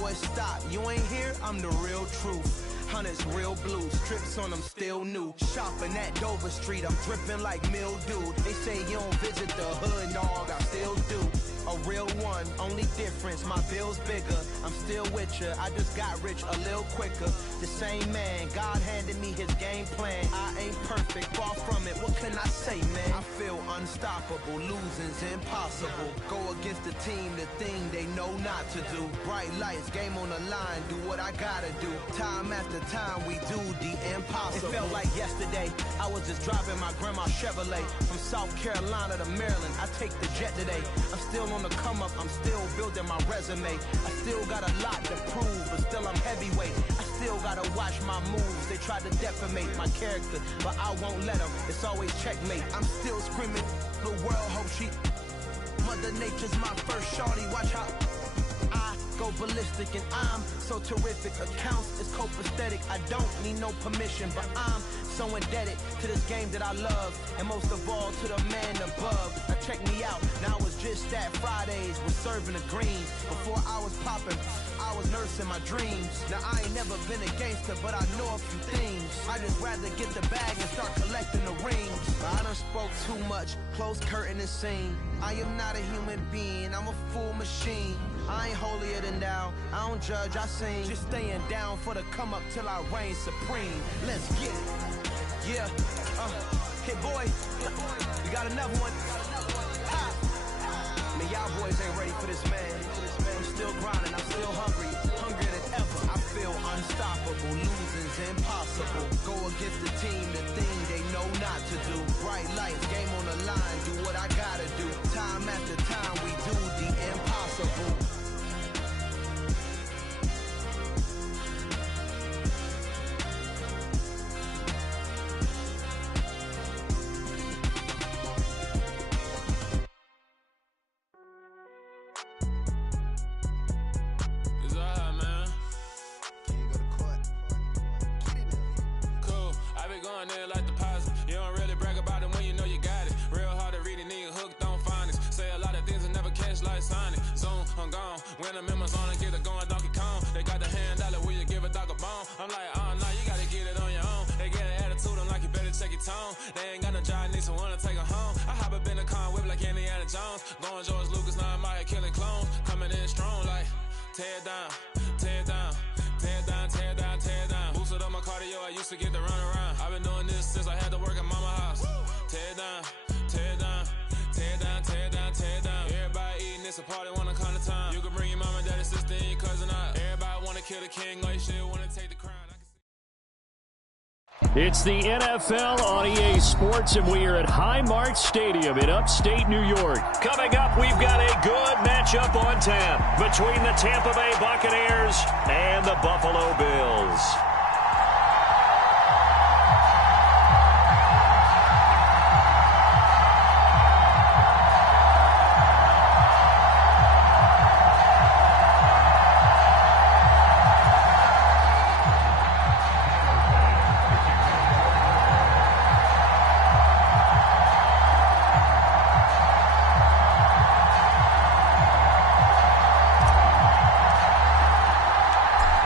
Boy, stop, you ain't here, I'm the real truth. Hunters real blue, strips on them still new. Shopping at Dover Street, I'm dripping like mildew. They say you don't visit the hood, dog, I still do. A real one, only difference, my bill's bigger. I'm still with ya, I just got rich a little quicker. The same man, God handed me his game plan. I ain't perfect, far from it, what can I say, man? I feel unstoppable, losing's impossible. Go against the team, the thing they know not to do. Bright lights, game on the line, do what I gotta do. Time after time, we do the impossible. It felt like yesterday, I was just driving my grandma's Chevrolet. From South Carolina to Maryland, I take the jet today. I'm still on the come up, I'm still building my resume. I still got a lot to prove, but still I'm heavyweight. I still gotta watch my moves. They try to defamate my character, but I won't let them. It's always checkmate. I'm still screaming, the world hope she. Mother Nature's my first shorty, watch how I go ballistic and I'm so terrific. Accounts is copacetic, I don't need no permission, but I'm so indebted to this game that I love, and most of all to the man above. Now check me out, now it's just that Fridays was serving the greens. Before I was popping, I was nursing my dreams. Now I ain't never been a gangster, but I know a few things. I just rather get the bag and start collecting the rings. I done spoke too much, close curtain and scene. I am not a human being, I'm a full machine. I ain't holier than thou, I don't judge, I sing. Just staying down for the come up till I reign supreme. Let's get it. Yeah, hit boy, we got another one. Man, y'all boys ain't ready for this, man. I'm still grinding, I'm still hungry, hungrier than ever. I feel unstoppable, losing's impossible. Go against the team, the thing they know not to do. Bright lights, game on the line, do what I gotta do. Time after time, we do the impossible. going in like deposit. You don't really brag about it when you know you got it. Real hard to read it, nigga hooked on phonics. Say a lot of things and never catch like Sonic. Zone, I'm gone. When I'm in my zone, I get it going Donkey Kong. They got the hand dollar, will you give a dog a bone? I'm like, oh no, you gotta get it on your own. They get an attitude, I'm like, you better check your tone. They ain't got no job, need someone to take her home. I hop up in the car, whip like Indiana Jones. Going George Lucas, now I'm out here killing clones. Coming in strong like, tear down, tear down, tear down, tear down, tear down. Boosted up my cardio, I used to get to run around. I've been doing this since I had to work at mama house. Tear down, tear down, tear down, tear down, tear down. Everybody eating, it's a party, one kind of time. You can bring your mama, daddy, sister, and your cousin out. Everybody wanna kill the king, like shit, wanna take the crown. It's the NFL on EA Sports, and we are at Highmark Stadium in upstate New York. Coming up, we've got a good matchup on tap between the Tampa Bay Buccaneers and the Buffalo Bills.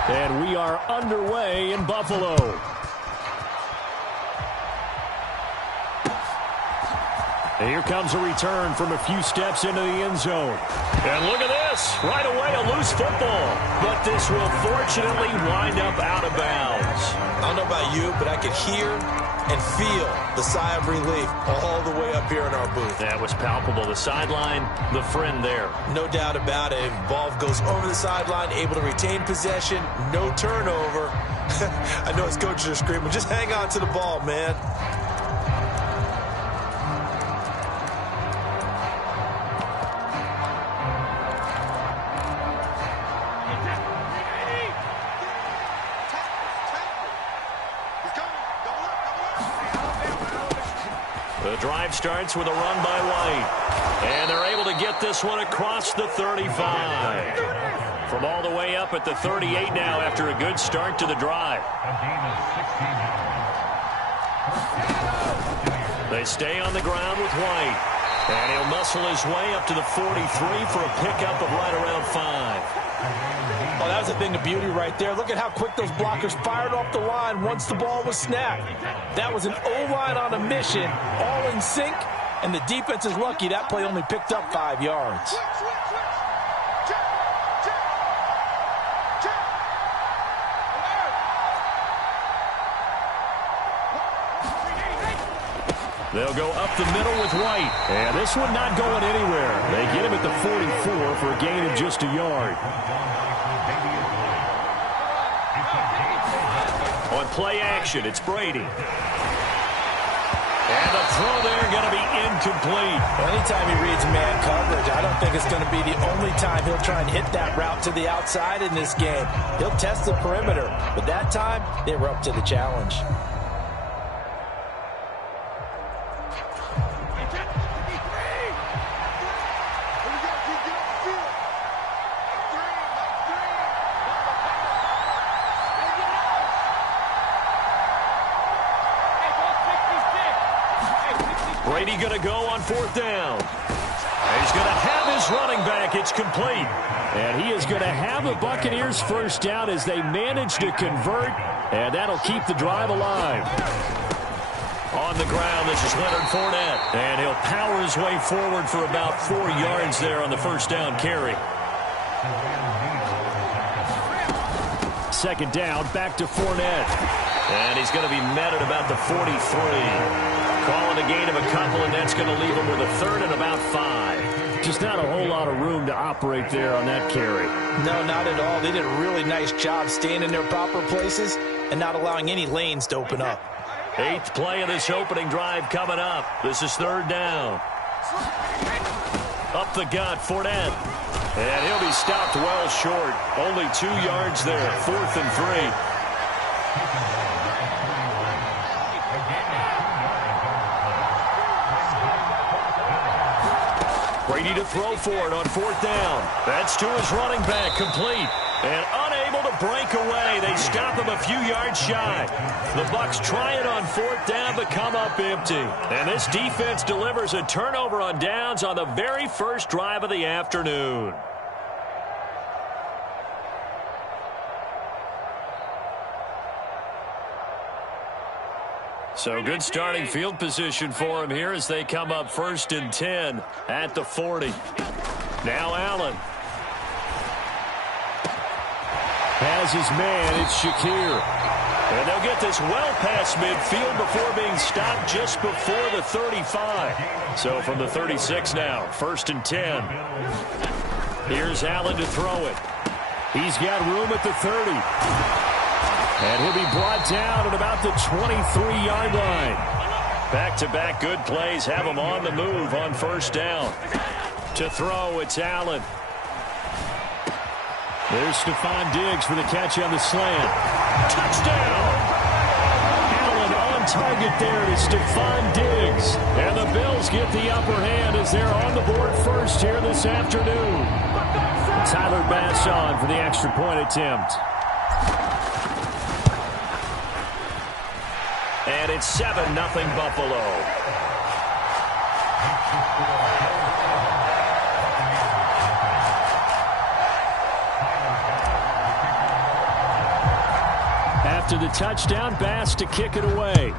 And we are underway in Buffalo. And here comes a return from a few steps into the end zone. And look at this. Right away, a loose football. But this will fortunately wind up out of bounds. I don't know about you, but I could hear and feel the sigh of relief all the way up here in our booth. That was palpable. The sideline, the friend there. No doubt about it. Ball goes over the sideline, able to retain possession, no turnover. I know his coaches are screaming, just hang on to the ball, man. The drive starts with a run by White. And they're able to get this one across the 35. From all the way up at the 38 now after a good start to the drive. They stay on the ground with White. And he'll muscle his way up to the 43 for a pickup of right around 5. Oh, that was a thing of beauty right there. Look at how quick those blockers fired off the line once the ball was snapped. That was an O-line on a mission, all in sync, and the defense is lucky that play only picked up 5 yards. They'll go up the middle with White. And this one not going anywhere. They get him at the 44 for a gain of just a yard. On play action, it's Brady. And the throw there going to be incomplete. Anytime he reads man coverage, I don't think it's going to be the only time he'll try and hit that route to the outside in this game. He'll test the perimeter, but that time they were up to the challenge. Brady going to go on 4th down. And he's going to have his running back. It's complete. And he is going to have the Buccaneers first down as they manage to convert. And that'll keep the drive alive. On the ground, this is Leonard Fournette. And he'll power his way forward for about 4 yards there on the first down carry. 2nd down, back to Fournette. And he's going to be met at about the 43. Calling a gain of a couple, and that's going to leave him with a 3rd and about 5. Just not a whole lot of room to operate there on that carry. No, not at all. They did a really nice job staying in their proper places and not allowing any lanes to open up. 8th play of this opening drive coming up. This is 3rd down. Up the gut, Fournette. And he'll be stopped well short. Only 2 yards there. 4th and 3. Brady to throw for it on 4th down. That's to his running back, complete. And unable able to break away. They stop him a few yards shy. The Bucs try it on 4th down, but come up empty. And this defense delivers a turnover on downs on the very first drive of the afternoon. So good starting field position for him here as they come up 1st and 10 at the 40. Now Allen. Has his man, it's Shakir. And they'll get this well past midfield before being stopped just before the 35. So from the 36 now, 1st and 10. Here's Allen to throw it. He's got room at the 30. And he'll be brought down at about the 23-yard line. Back-to-back good plays have him on the move on 1st down. To throw, it's Allen. There's Stephon Diggs for the catch on the slant. Touchdown! Allen on target there to Stephon Diggs. And the Bills get the upper hand as they're on the board first here this afternoon. Tyler Bass on for the extra point attempt. And it's 7-0 Buffalo. After the touchdown, Bass to kick it away.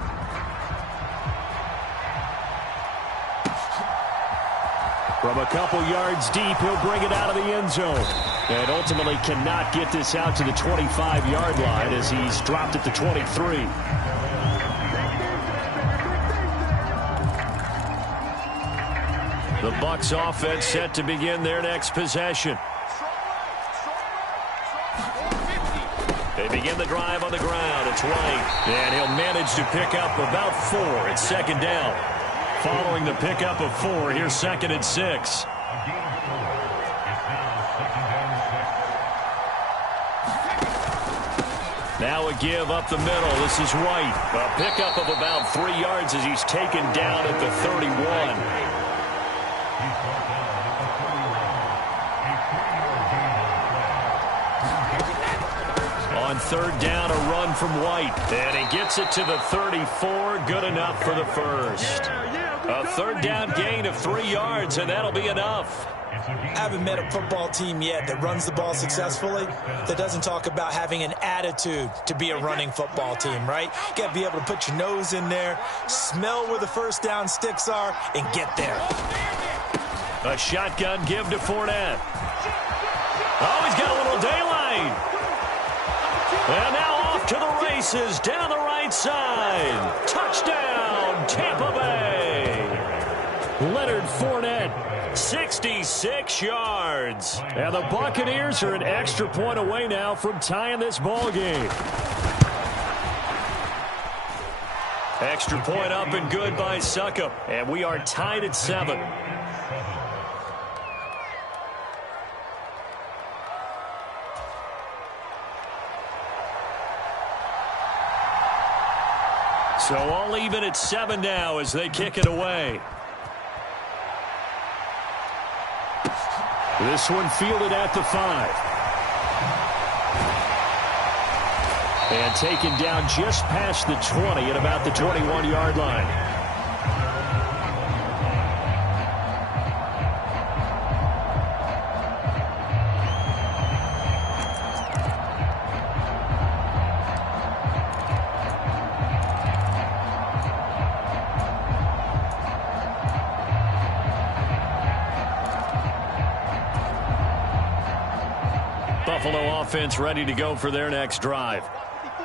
From a couple yards deep, he'll bring it out of the end zone. And ultimately cannot get this out to the 25-yard line as he's dropped at the 23. The Bucs offense set to begin their next possession. They begin the drive on the ground. It's White. And he'll manage to pick up about 4. It's 2nd down. Following the pickup of 4, here's 2nd and 6. Now a give up the middle. This is White. A pickup of about 3 yards as he's taken down at the 31. On 3rd down, a run from White. And he gets it to the 34. Good enough for the first. A 3rd down gain of 3 yards, and that'll be enough. I haven't met a football team yet that runs the ball successfully that doesn't talk about having an attitude to be a running football team, right? You got to be able to put your nose in there, smell where the first down sticks are, and get there. A shotgun give to Fournette. Oh, he's got a little daylight. And now off to the races down the right side. Touchdown, Tampa Bay. Leonard Fournette, 66 yards. And the Buccaneers are an extra point away now from tying this ball game. Extra point up and good by Succop. And we are tied at 7. So all even at 7 now as they kick it away. This one fielded at the 5. And taken down just past the 20 at about the 21-yard line. Buffalo offense ready to go for their next drive.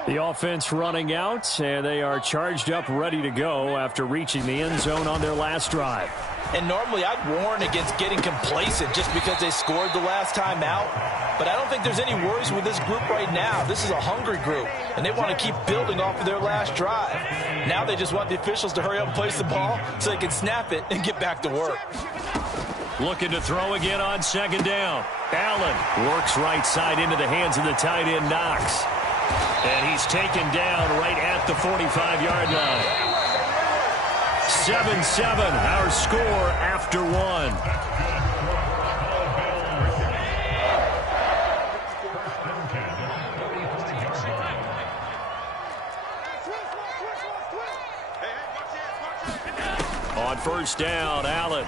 The offense running out, and they are charged up, ready to go after reaching the end zone on their last drive. And normally I'd warn against getting complacent just because they scored the last time out. But I don't think there's any worries with this group right now. This is a hungry group, and they want to keep building off of their last drive. Now they just want the officials to hurry up and place the ball so they can snap it and get back to work. Looking to throw again on 2nd down. Allen works right side into the hands of the tight end, Knox. And he's taken down right at the 45-yard line. 7-7, our score after 1. first down. Allen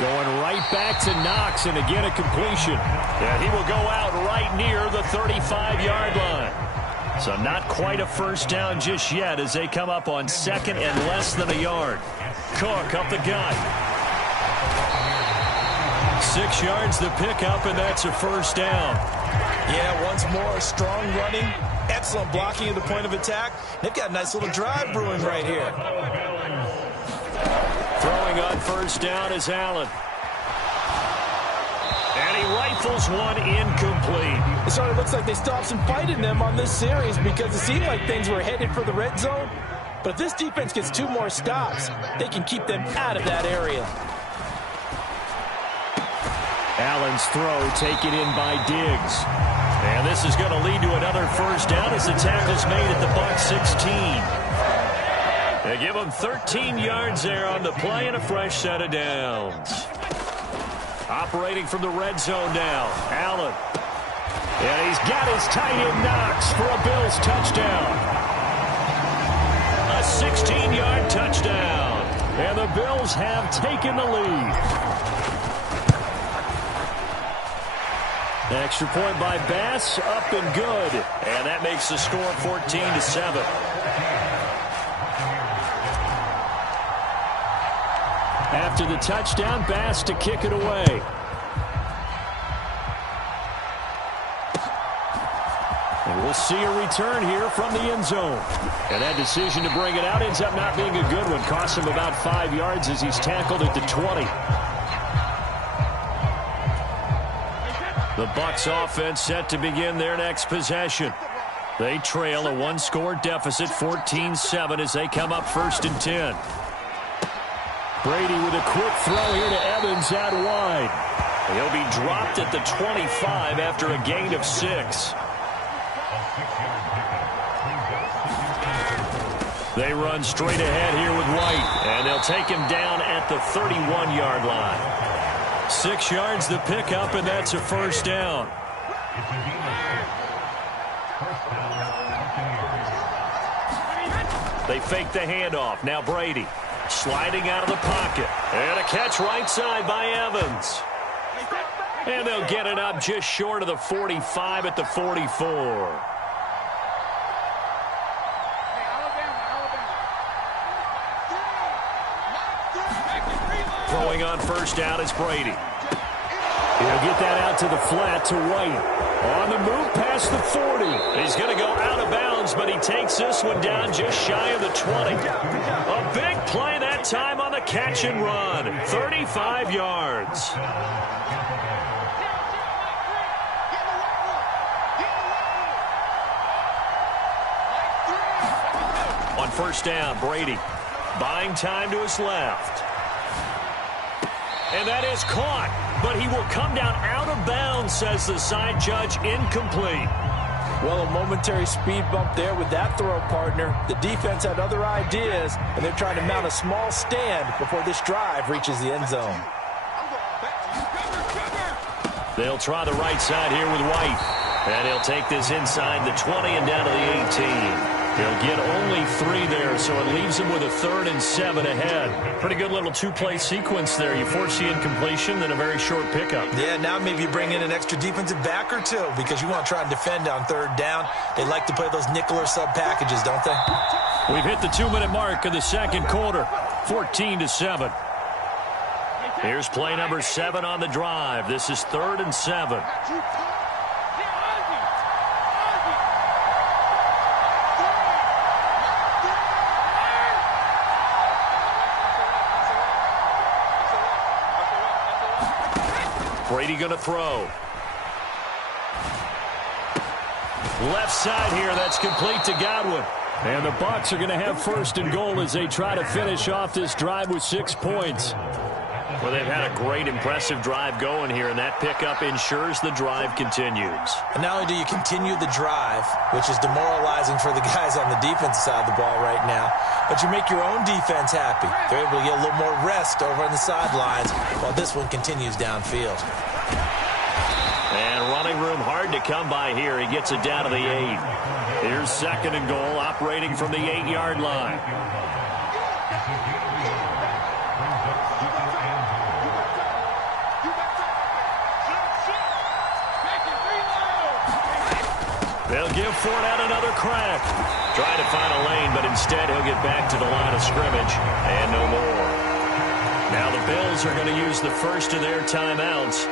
going right back to Knox, and again a completion. And he will go out right near the 35-yard line. So not quite a first down just yet as they come up on second and less than a yard. Cook up the gut. 6 yards the pickup, and that's a first down. Yeah, once more, strong running, excellent blocking at the point of attack. They've got a nice little drive brewing right here. Throwing on first down is Allen. And he rifles one incomplete. It sort of looks like they stopped some fight in them on this series because it seemed like things were headed for the red zone. But if this defense gets 2 more stops, they can keep them out of that area. Allen's throw taken in by Diggs. And this is going to lead to another first down as the tackle's made at the Bucs 16. They give him 13 yards there on the play and a fresh set of downs. Operating from the red zone now, Allen. And he's got his tight end Knox for a Bills touchdown. A 16-yard touchdown. And the Bills have taken the lead. Extra point by Bass, up and good. And that makes the score 14-7. After the touchdown, Bass to kick it away. And we'll see a return here from the end zone. And that decision to bring it out ends up not being a good one. Costs him about 5 yards as he's tackled at the 20. The Bucs offense set to begin their next possession. They trail a 1-score deficit, 14-7, as they come up 1st and 10. Brady with a quick throw here to Evans out wide. He'll be dropped at the 25 after a gain of 6. They run straight ahead here with White, and they'll take him down at the 31-yard line. 6 yards the pickup, and that's a first down. They fake the handoff. Now Brady sliding out of the pocket. And a catch right side by Evans. And they'll get it up just short of the 45 at the 44. Throwing on first down is Brady. He'll get that out to the flat to White. On the move past the 40. He's going to go out of bounds, but he takes this one down just shy of the 20. A big play that time on the catch and run. 35 yards. On first down, Brady buying time to his left. And that is caught, but he will come down out of bounds, says the side judge, incomplete. Well, a momentary speed bump there with that throw, partner. The defense had other ideas, and they're trying to mount a small stand before this drive reaches the end zone. They'll try the right side here with White. And he'll take this inside the 20 and down to the 18. He'll get only 3 there, so it leaves him with a 3rd and 7 ahead. Pretty good little 2-play sequence there. You force the incompletion, then a very short pickup. Yeah, now maybe you bring in an extra defensive back or 2 because you want to try and defend on 3rd down. They like to play those nickel or sub packages, don't they? We've hit the 2-minute mark of the second quarter, 14-7. Here's play number 7 on the drive. This is 3rd and 7. Brady going to throw. Left side here, that's complete to Godwin. And the Bucs are going to have 1st and goal as they try to finish off this drive with 6 points. Well, they've had a great, impressive drive going here, and that pickup ensures the drive continues. And not only do you continue the drive, which is demoralizing for the guys on the defensive side of the ball right now, but you make your own defense happy. They're able to get a little more rest over on the sidelines while this one continues downfield. And running room hard to come by here. He gets it down to the 8. Here's 2nd and goal, operating from the 8-yard line. They'll give Fournette another crack. Trying to find a lane, but instead he'll get back to the line of scrimmage and no more. Now the Bills are going to use the first of their timeouts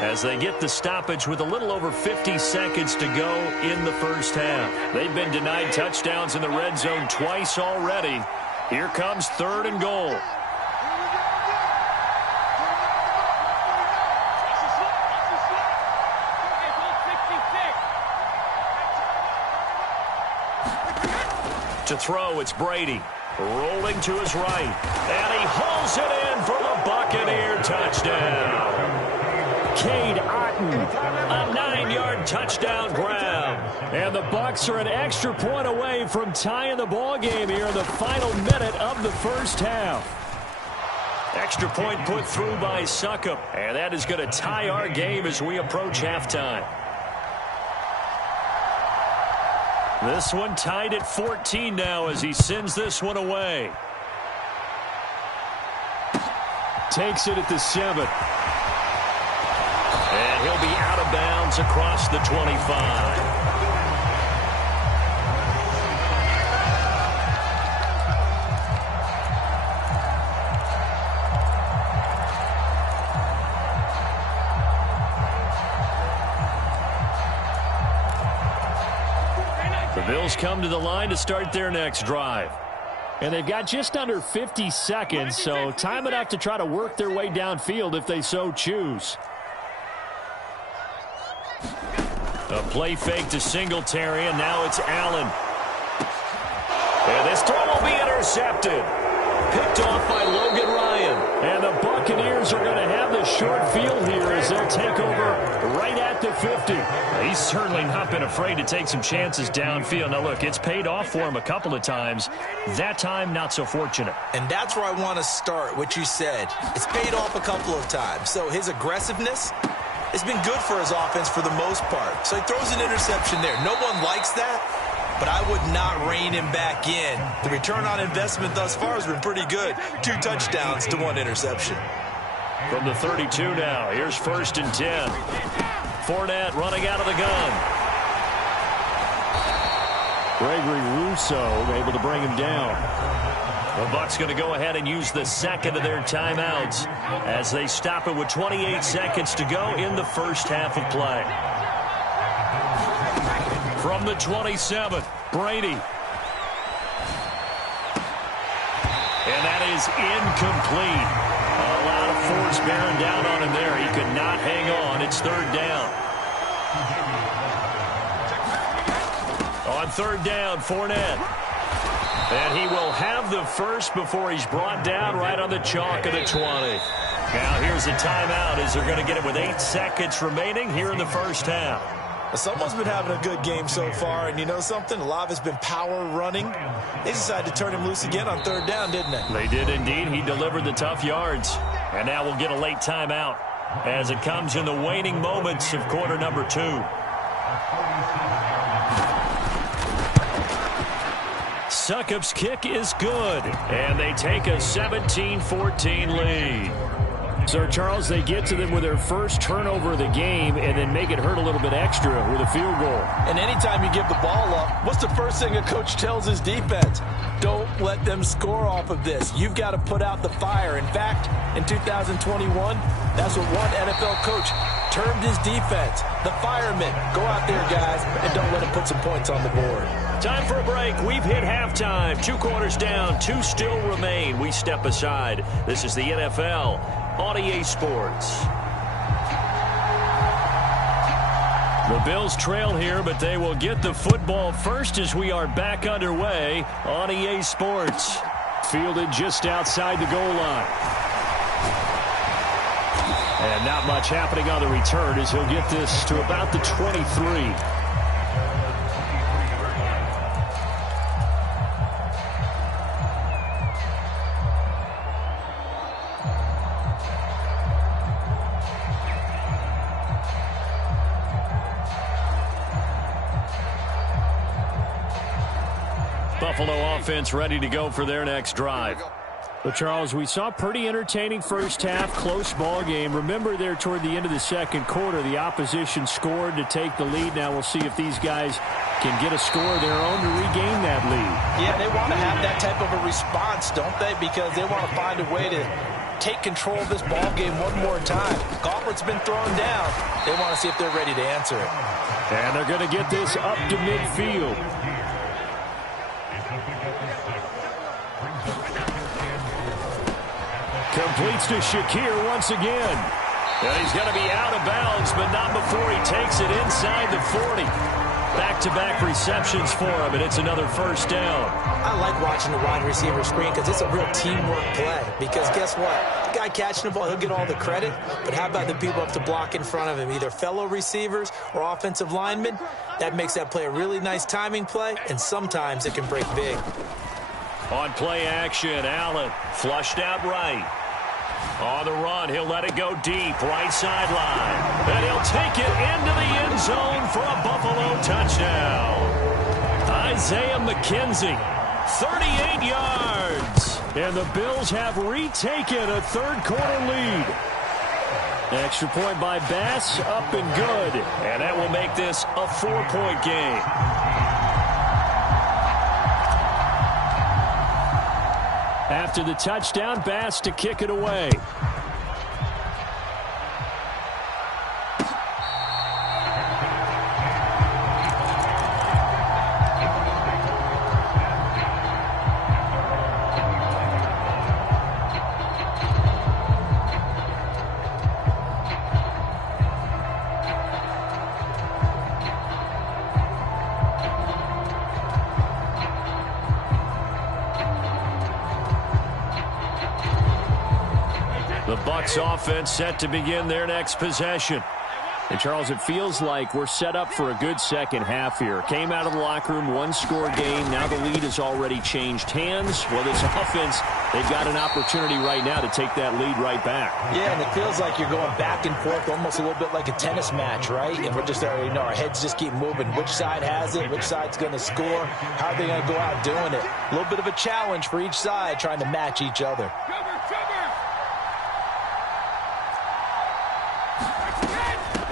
as they get the stoppage with a little over 50 seconds to go in the first half. They've been denied touchdowns in the red zone twice already. Here comes 3rd and goal. To throw, it's Brady. Rolling to his right. And he hauls it in for the Buccaneer touchdown. Cade Otton, a 9-yard touchdown grab. And the Bucs are an extra point away from tying the ball game here in the final minute of the first half. Extra point put through by Succop. And that is going to tie our game as we approach halftime. This one tied at 14 now as he sends this one away. Takes it at the 7. And he'll be out of bounds across the 25. Bills come to the line to start their next drive. And they've got just under 50 seconds, so time enough to try to work their way downfield if they so choose. A play fake to Singletary, and now it's Allen. And this throw will be intercepted. Picked off by Logan Ryan. And the Buccaneers are going to have the short field here as they'll take over right at the 50. He's certainly not been afraid to take some chances downfield. Now, look, it's paid off for him a couple of times. That time, not so fortunate. And that's where I want to start, what you said. It's paid off a couple of times. So his aggressiveness has been good for his offense for the most part. So he throws an interception there. No one likes that, but I would not rein him back in. The return on investment thus far has been pretty good. 2 touchdowns to 1 interception. From the 32 now, here's 1st and 10. Fournette running out of the gun. Gregory Rousseau able to bring him down. The Bucs going to go ahead and use the second of their timeouts as they stop it with 28 seconds to go in the first half of play. From the 27, Brady. And that is incomplete. A lot of force bearing down on him there. He could not hang on. It's 3rd down. On 3rd down, Fournette. And he will have the first before he's brought down right on the chalk of the 20. Now here's a timeout as they're going to get it with 8 seconds remaining here in the first half. Someone's been having a good game so far, and you know something? A lot of it's been power running. They decided to turn him loose again on 3rd down, didn't they? They did indeed. He delivered the tough yards. And now we'll get a late timeout as it comes in the waning moments of quarter number 2. Succop's kick is good, and they take a 17-14 lead. So, Charles, they get to them with their first turnover of the game and then make it hurt a little bit extra with a field goal. And anytime you give the ball up, what's the first thing a coach tells his defense? Don't let them score off of this. You've got to put out the fire. In fact, in 2021, that's what one NFL coach termed his defense. The firemen. Go out there, guys, and don't let them put some points on the board. Time for a break. We've hit halftime. 2 quarters down. 2 still remain. We step aside. This is the NFL on EA Sports. The Bills trail here, but they will get the football first as we are back underway on EA Sports. Fielded just outside the goal line. And not much happening on the return as he'll get this to about the 23. Buffalo offense ready to go for their next drive. Well, Charles, we saw a pretty entertaining first half, close ball game. Remember there toward the end of the second quarter, the opposition scored to take the lead. Now we'll see if these guys can get a score of their own to regain that lead. Yeah, they want to have that type of a response, don't they? Because they want to find a way to take control of this ball game one more time. Gauntlet's been thrown down. They want to see if they're ready to answer it. And they're going to get this up to midfield. Completes to Shakir once again. And he's going to be out of bounds, but not before he takes it inside the 40. Back-to-back receptions for him, and it's another first down. I like watching the wide receiver screen because it's a real teamwork play. Because guess what? The guy catching the ball, he'll get all the credit. But how about the people up to block in front of him, either fellow receivers or offensive linemen? That makes that play a really nice timing play, and sometimes it can break big. On play action, Allen flushed out right. On the run, he'll let it go deep, right sideline. And he'll take it into the end zone for a Buffalo touchdown. Isaiah McKenzie, 38 yards. And the Bills have retaken a third-quarter lead. Extra point by Bass, up and good. And that will make this a 4-point game. After the touchdown, Bass to kick it away. The Bucs offense set to begin their next possession. And, Charles, it feels like we're set up for a good second half here. Came out of the locker room, one-score game. Now the lead has already changed hands. Well, this offense, they've got an opportunity right now to take that lead right back. Yeah, and it feels like you're going back and forth, almost a little bit like a tennis match, right? And we're just already know our heads just keep moving. Which side has it? Which side's going to score? How are they going to go out doing it? A little bit of a challenge for each side, trying to match each other.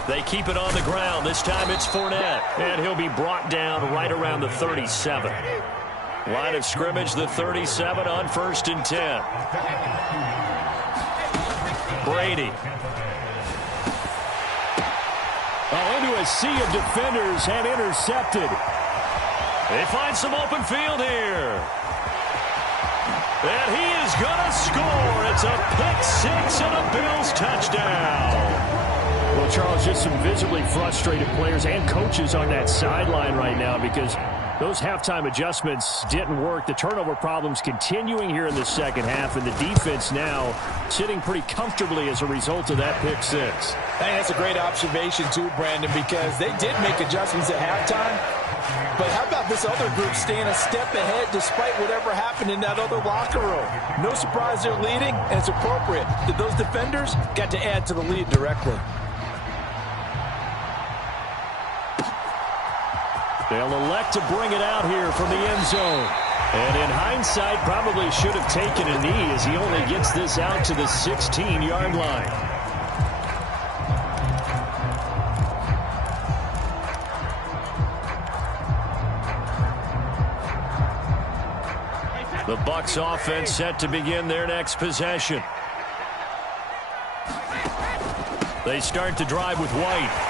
They keep it on the ground. This time it's Fournette. And he'll be brought down right around the 37. Line of scrimmage, the 37 on 1st and 10. Brady. Oh, into a sea of defenders and intercepted. They find some open field here. And he is going to score. It's a pick six and a Bills touchdown. Well, Charles, just some visibly frustrated players and coaches on that sideline right now because those halftime adjustments didn't work. The turnover problems continuing here in the second half, and the defense now sitting pretty comfortably as a result of that pick six. Hey, that's a great observation, too, Brandon, because they did make adjustments at halftime. But how about this other group staying a step ahead despite whatever happened in that other locker room? No surprise they're leading, and it's appropriate that those defenders got to add to the lead directly. They'll elect to bring it out here from the end zone. And in hindsight, probably should have taken a knee as he only gets this out to the 16-yard line. The Bucs offense set to begin their next possession. They start to drive with White.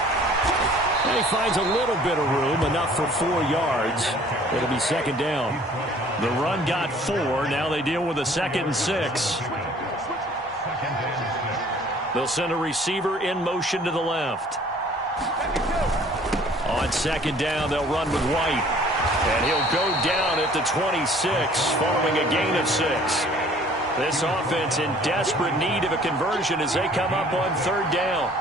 And he finds a little bit of room, enough for 4 yards. It'll be second down. The run got 4. Now they deal with a 2nd and 6. They'll send a receiver in motion to the left. On second down, they'll run with White. And he'll go down at the 26 following a gain of 6. This offense in desperate need of a conversion as they come up on 3rd down.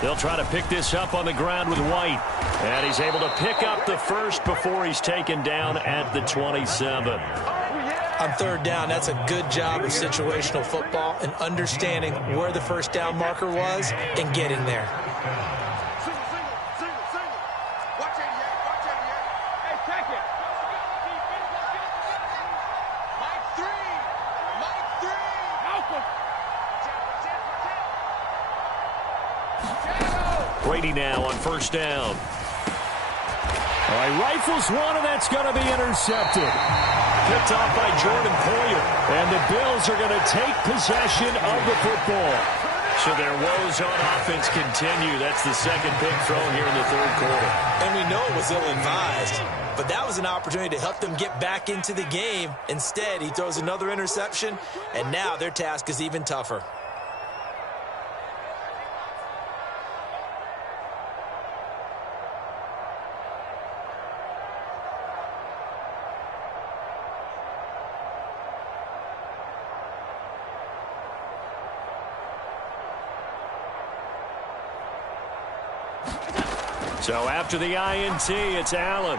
They'll try to pick this up on the ground with White. And he's able to pick up the first before he's taken down at the 27. On 3rd down, that's a good job of situational football and understanding where the first down marker was and getting there. Brady now on first down. All right, rifles one, and that's going to be intercepted. Picked off by Jordan Poyer. And the Bills are going to take possession of the football. So their woes on offense continue. That's the second pick thrown here in the third quarter. And we know it was ill-advised, but that was an opportunity to help them get back into the game. Instead, he throws another interception, and now their task is even tougher. So after the INT, it's Allen.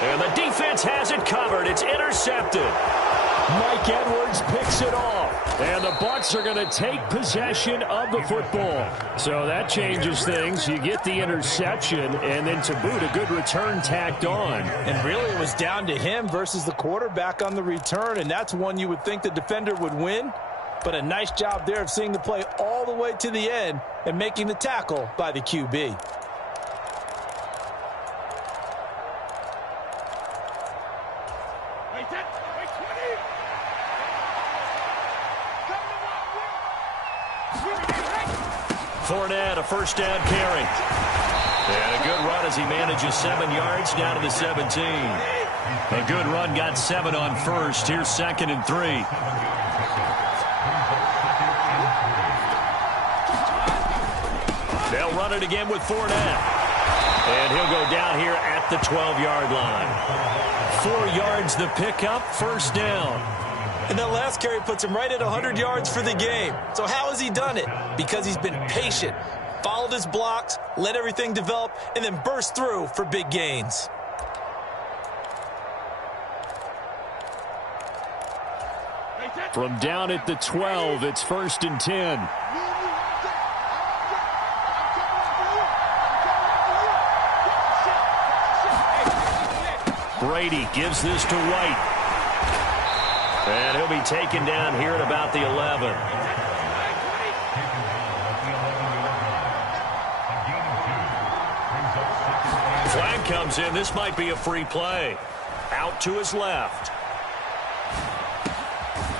And the defense has it covered. It's intercepted. Mike Edwards picks it off. And the Bucs are going to take possession of the football. So that changes things. You get the interception, and then to boot, a good return tacked on. And really, it was down to him versus the quarterback on the return, and that's one you would think the defender would win. But a nice job there of seeing the play all the way to the end and making the tackle by the QB. Fournette, a first down carry. And a good run as he manages 7 yards down to the 17. A good run, got 7 on first. Here's 2nd and 3. They'll run it again with Fournette. And he'll go down here at the 12-yard line. 4 yards the pickup, first down. And that last carry puts him right at 100 yards for the game. So how has he done it? Because he's been patient, followed his blocks, let everything develop, and then burst through for big gains. From down at the 12, it's 1st and 10. Brady gives this to White. And he'll be taken down here at about the 11. Flag comes in. This might be a free play. Out to his left.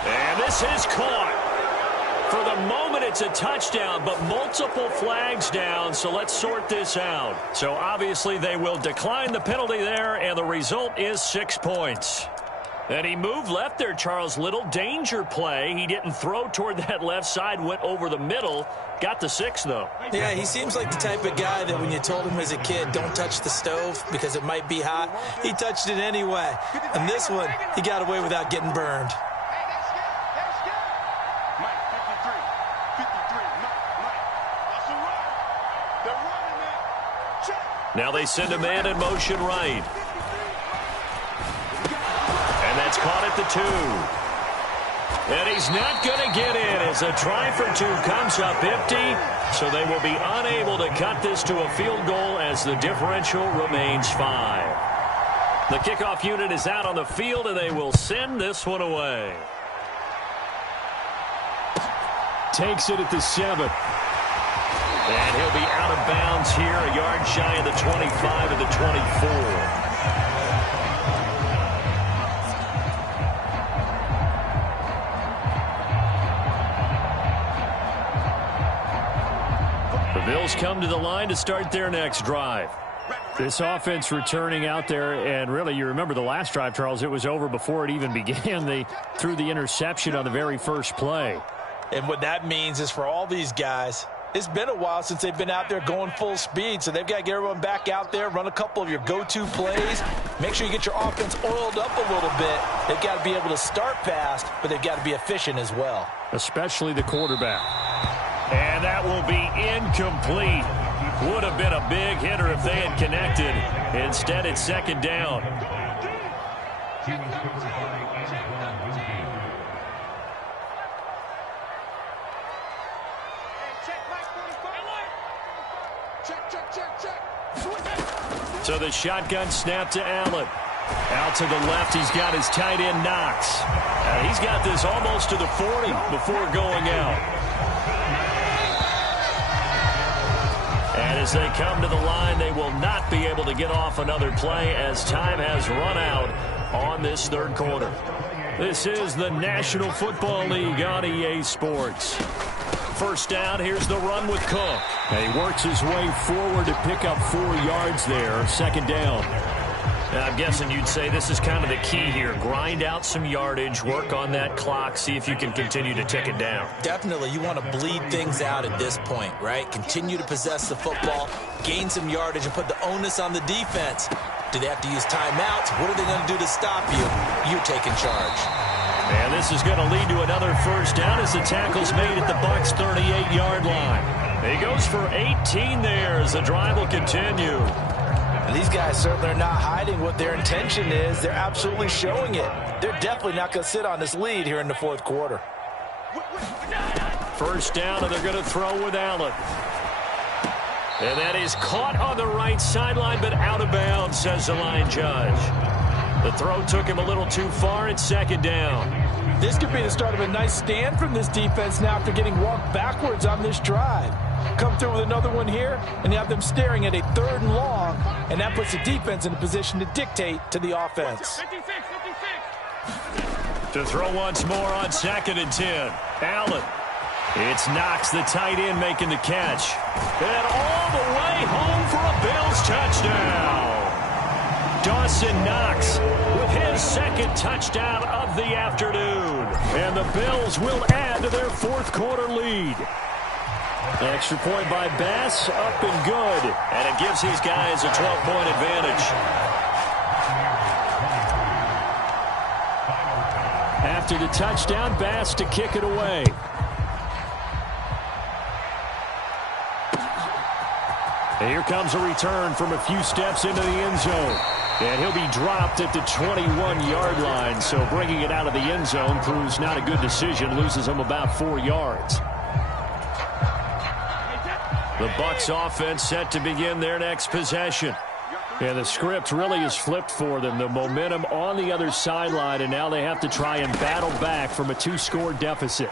And this is caught. For the moment, it's a touchdown, but multiple flags down, so let's sort this out. So obviously they will decline the penalty there, and the result is 6 points. And he moved left there, Charles. Little danger play. He didn't throw toward that left side, went over the middle. Got the 6, though. Yeah, he seems like the type of guy that when you told him as a kid, don't touch the stove because it might be hot, he touched it anyway. And this one, he got away without getting burned. Now they send a man in motion right. And that's caught at the 2. And he's not going to get in as a try for 2 comes up empty. So they will be unable to cut this to a field goal as the differential remains 5. The kickoff unit is out on the field, and they will send this one away. Takes it at the 7. And he'll be out of bounds here, a yard shy of the 25 of the 24. The Bills come to the line to start their next drive. This offense returning out there, and really, you remember the last drive, Charles, it was over before it even began. They threw the interception on the very first play. And what that means is for all these guys, it's been a while since they've been out there going full speed, so they've got to get everyone back out there, run a couple of your go-to plays, make sure you get your offense oiled up a little bit. They've got to be able to start fast, but they've got to be efficient as well. Especially the quarterback. And that will be incomplete. Would have been a big hitter if they had connected. Instead, it's 2nd down. So the shotgun snap to Allen. Out to the left, he's got his tight end, Knox. He's got this almost to the 40 before going out. And as they come to the line, they will not be able to get off another play as time has run out on this third quarter. This is the National Football League on EA Sports. First down, here's the run with Cook. And he works his way forward to pick up 4 yards there, second down. I'm guessing you'd say this is kind of the key here. Grind out some yardage, work on that clock, see if you can continue to tick it down. Definitely. You want to bleed things out at this point, right? Continue to possess the football, gain some yardage, and put the onus on the defense. Do they have to use timeouts? What are they going to do to stop you? You're taking charge. And this is going to lead to another first down as the tackle's made at the Bucs' 38-yard line. He goes for 18 there as the drive will continue. And these guys certainly are not hiding what their intention is. They're absolutely showing it. They're definitely not going to sit on this lead here in the fourth quarter. First down, and they're going to throw with Allen. And that is caught on the right sideline, but out of bounds, says the line judge. The throw took him a little too far. It's second down. This could be the start of a nice stand from this defense now after getting walked backwards on this drive. Come through with another one here, and you have them staring at a 3rd and long, and that puts the defense in a position to dictate to the offense. 56. To throw once more on 2nd and 10. Allen. It's Knox, the tight end, making the catch. And all the way home for a Bills touchdown. Dawson Knox with his 2nd touchdown of the afternoon. And the Bills will add to their 4th quarter lead. Extra point by Bass, up and good. And it gives these guys a 12-point advantage. After the touchdown, Bass to kick it away. And here comes a return from a few steps into the end zone. And he'll be dropped at the 21-yard line. So bringing it out of the end zone proves not a good decision. Loses him about 4 yards. The Bucs offense set to begin their next possession. And the script really is flipped for them. The momentum on the other sideline, and now they have to try and battle back from a 2-score deficit.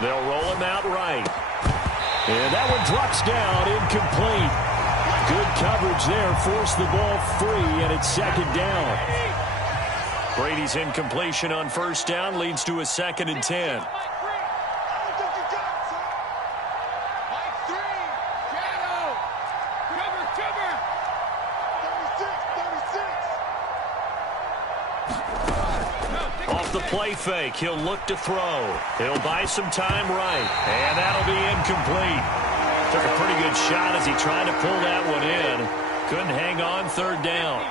They'll roll him out right. And that one drops down, incomplete. Good coverage there, forced the ball free, and it's second down. Brady's incompletion on first down leads to a 2nd and 10. The play fake. He'll look to throw. He'll buy some time right. And that'll be incomplete. Took a pretty good shot as he tried to pull that one in. Couldn't hang on, 3rd down.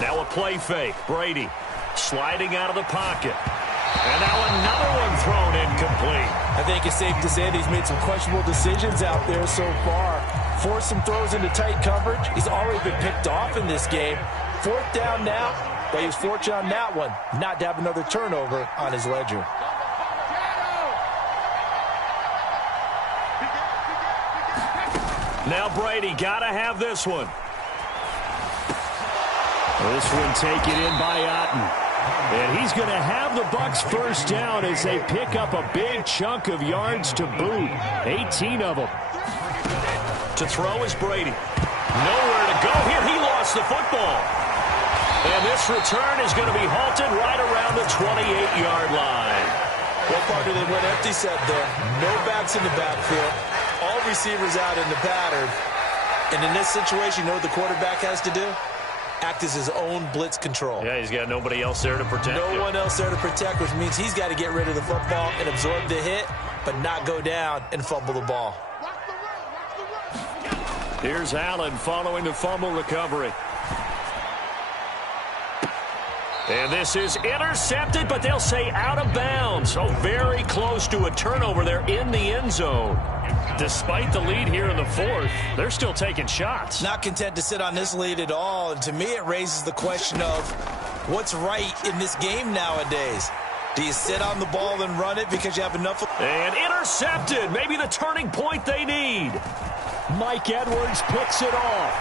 Now a play fake. Brady sliding out of the pocket. And now another one thrown incomplete. I think it's safe to say that he's made some questionable decisions out there so far. Forced some throws into tight coverage. He's already been picked off in this game. 4th down now, but he was fortunate on that one not to have another turnover on his ledger. Now Brady got to have this one. This one taken in by Otten. And he's going to have the Bucs first down as they pick up a big chunk of yards to boot. 18 of them. To throw is Brady. Nowhere to go here. He lost the football. And this return is going to be halted right around the 28-yard line. What part did they went empty set there? No backs in the backfield. All receivers out in the pattern. And in this situation, you know what the quarterback has to do? Act as his own blitz control. Yeah, he's got nobody else there to protect him. No one else there to protect, which means he's got to get rid of the football and absorb the hit, but not go down and fumble the ball. Here's Allen following the fumble recovery. And this is intercepted, but they'll say out of bounds. So very close to a turnover there in the end zone. Despite the lead here in the 4th, they're still taking shots. Not content to sit on this lead at all. And to me, it raises the question of what's right in this game nowadays. Do you sit on the ball and run it because you have enough? And intercepted. Maybe the turning point they need. Mike Edwards picks it off.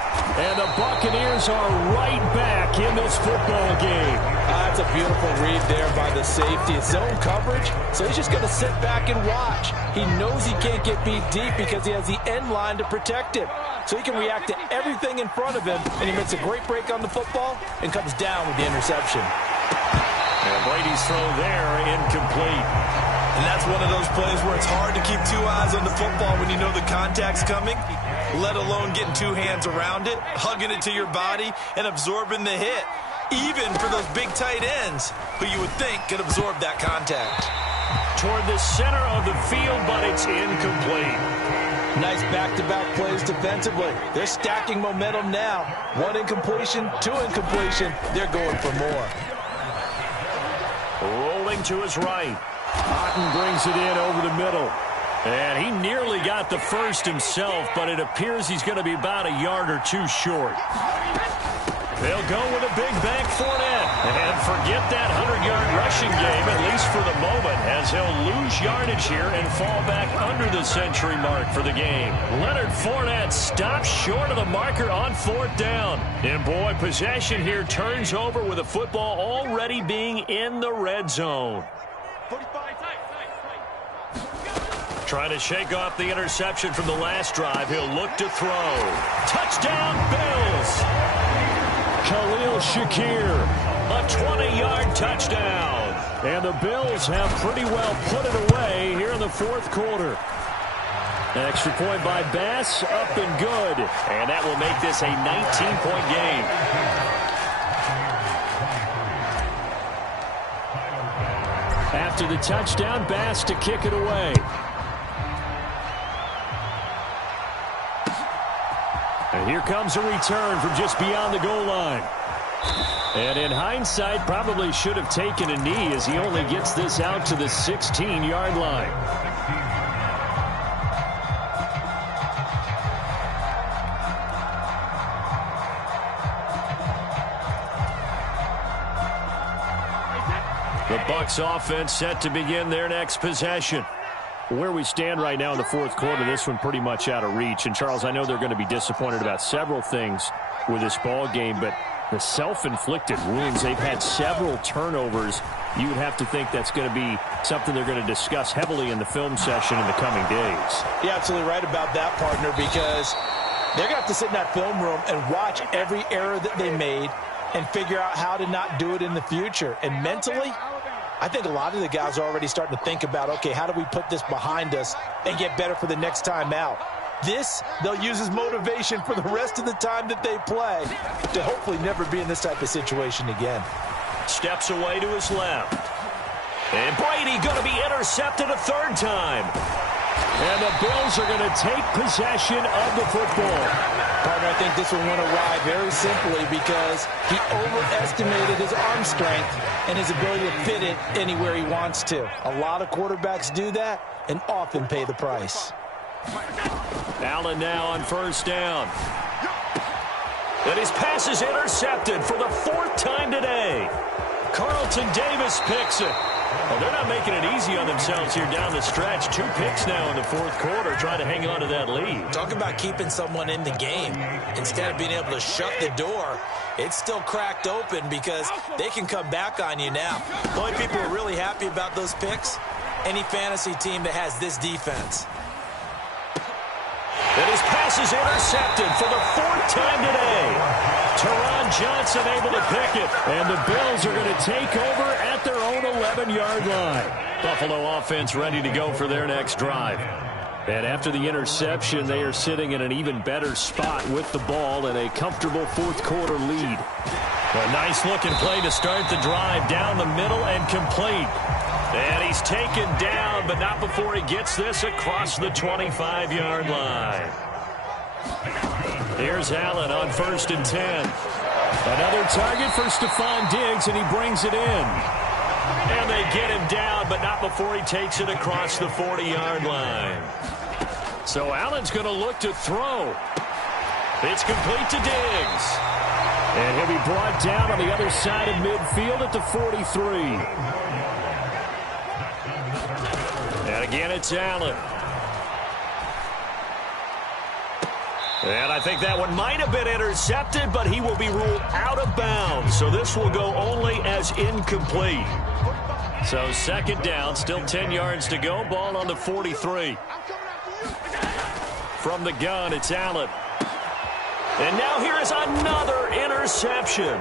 And the Buccaneers are right back in this football game. That's a beautiful read there by the safety. It's zone coverage, so he's just going to sit back and watch. He knows he can't get beat deep because he has the end line to protect him. So he can react to everything in front of him, and he makes a great break on the football and comes down with the interception. And Brady's throw there, incomplete. And that's one of those plays where it's hard to keep two eyes on the football when you know the contact's coming, let alone getting two hands around it, hugging it to your body, and absorbing the hit, even for those big tight ends who you would think could absorb that contact. Toward the center of the field, but it's incomplete. Nice back-to-back plays defensively. They're stacking momentum now. One incompletion, two incompletion. They're going for more. Rolling to his right. Otten brings it in over the middle. And he nearly got the first himself, but it appears he's going to be about a yard or two short. They'll go with a big bank Fournette. And forget that 100-yard rushing game, at least for the moment, as he'll lose yardage here and fall back under the century mark for the game. Leonard Fournette stops short of the marker on 4th down. And boy, possession here turns over with the football already being in the red zone. Trying to shake off the interception from the last drive. He'll look to throw. Touchdown, Bills! Khalil Shakir, a 20-yard touchdown. And the Bills have pretty well put it away here in the 4th quarter. Extra point by Bass, up and good. And that will make this a 19-point game. After the touchdown, Bass to kick it away. And here comes a return from just beyond the goal line. And in hindsight, probably should have taken a knee as he only gets this out to the 16-yard line. The Bucs offense set to begin their next possession. Where we stand right now in the 4th quarter, this one pretty much out of reach. And, Charles, I know they're going to be disappointed about several things with this ball game, but the self-inflicted wounds, they've had several turnovers. You would have to think that's going to be something they're going to discuss heavily in the film session in the coming days. You're absolutely right about that, partner, because they're going to have to sit in that film room and watch every error that they made and figure out how to not do it in the future. And mentally, I think a lot of the guys are already starting to think about, okay, how do we put this behind us and get better for the next time out? This, they'll use as motivation for the rest of the time that they play to hopefully never be in this type of situation again. Steps away to his left. And Brady going to be intercepted a 3rd time. And the Bills are going to take possession of the football. Partner, I think this one went awry very simply because he overestimated his arm strength and his ability to fit it anywhere he wants to. A lot of quarterbacks do that and often pay the price. Allen now on 1st down. And his pass is intercepted for the 4th time today. Carlton Davis picks it. Well, they're not making it easy on themselves here down the stretch. 2 picks now in the 4th quarter, trying to hang on to that lead. Talk about keeping someone in the game. Instead of being able to shut the door, it's still cracked open because they can come back on you now. The only people who are really happy about those picks, any fantasy team that has this defense. And his pass is intercepted for the 4th time today. Teron Johnson able to pick it. And the Bills are going to take over at their own 11-yard line. Buffalo offense ready to go for their next drive. And after the interception, they are sitting in an even better spot with the ball and a comfortable 4th quarter lead. A nice-looking play to start the drive down the middle and complete. And he's taken down, but not before he gets this across the 25-yard line. Here's Allen on 1st and 10. Another target for Stephon Diggs, and he brings it in. And they get him down, but not before he takes it across the 40-yard line. So Allen's going to look to throw. It's complete to Diggs. And he'll be brought down on the other side of midfield at the 43. Again, it's Allen. And I think that one might have been intercepted, but he will be ruled out of bounds. So this will go only as incomplete. So second down, still 10 yards to go. Ball on the 43. From the gun, it's Allen. And now here is another interception.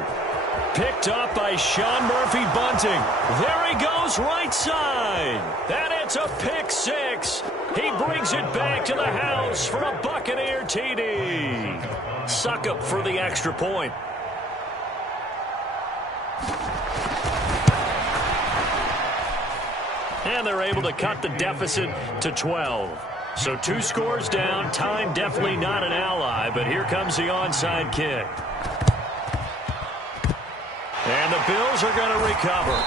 Picked up by Sean Murphy-Bunting. There he goes, right side. And it's a pick six. He brings it back to the house for a Buccaneer TD. Suckup for the extra point. And they're able to cut the deficit to 12. So 2 scores down. Time definitely not an ally, but here comes the onside kick. And the Bills are going to recover.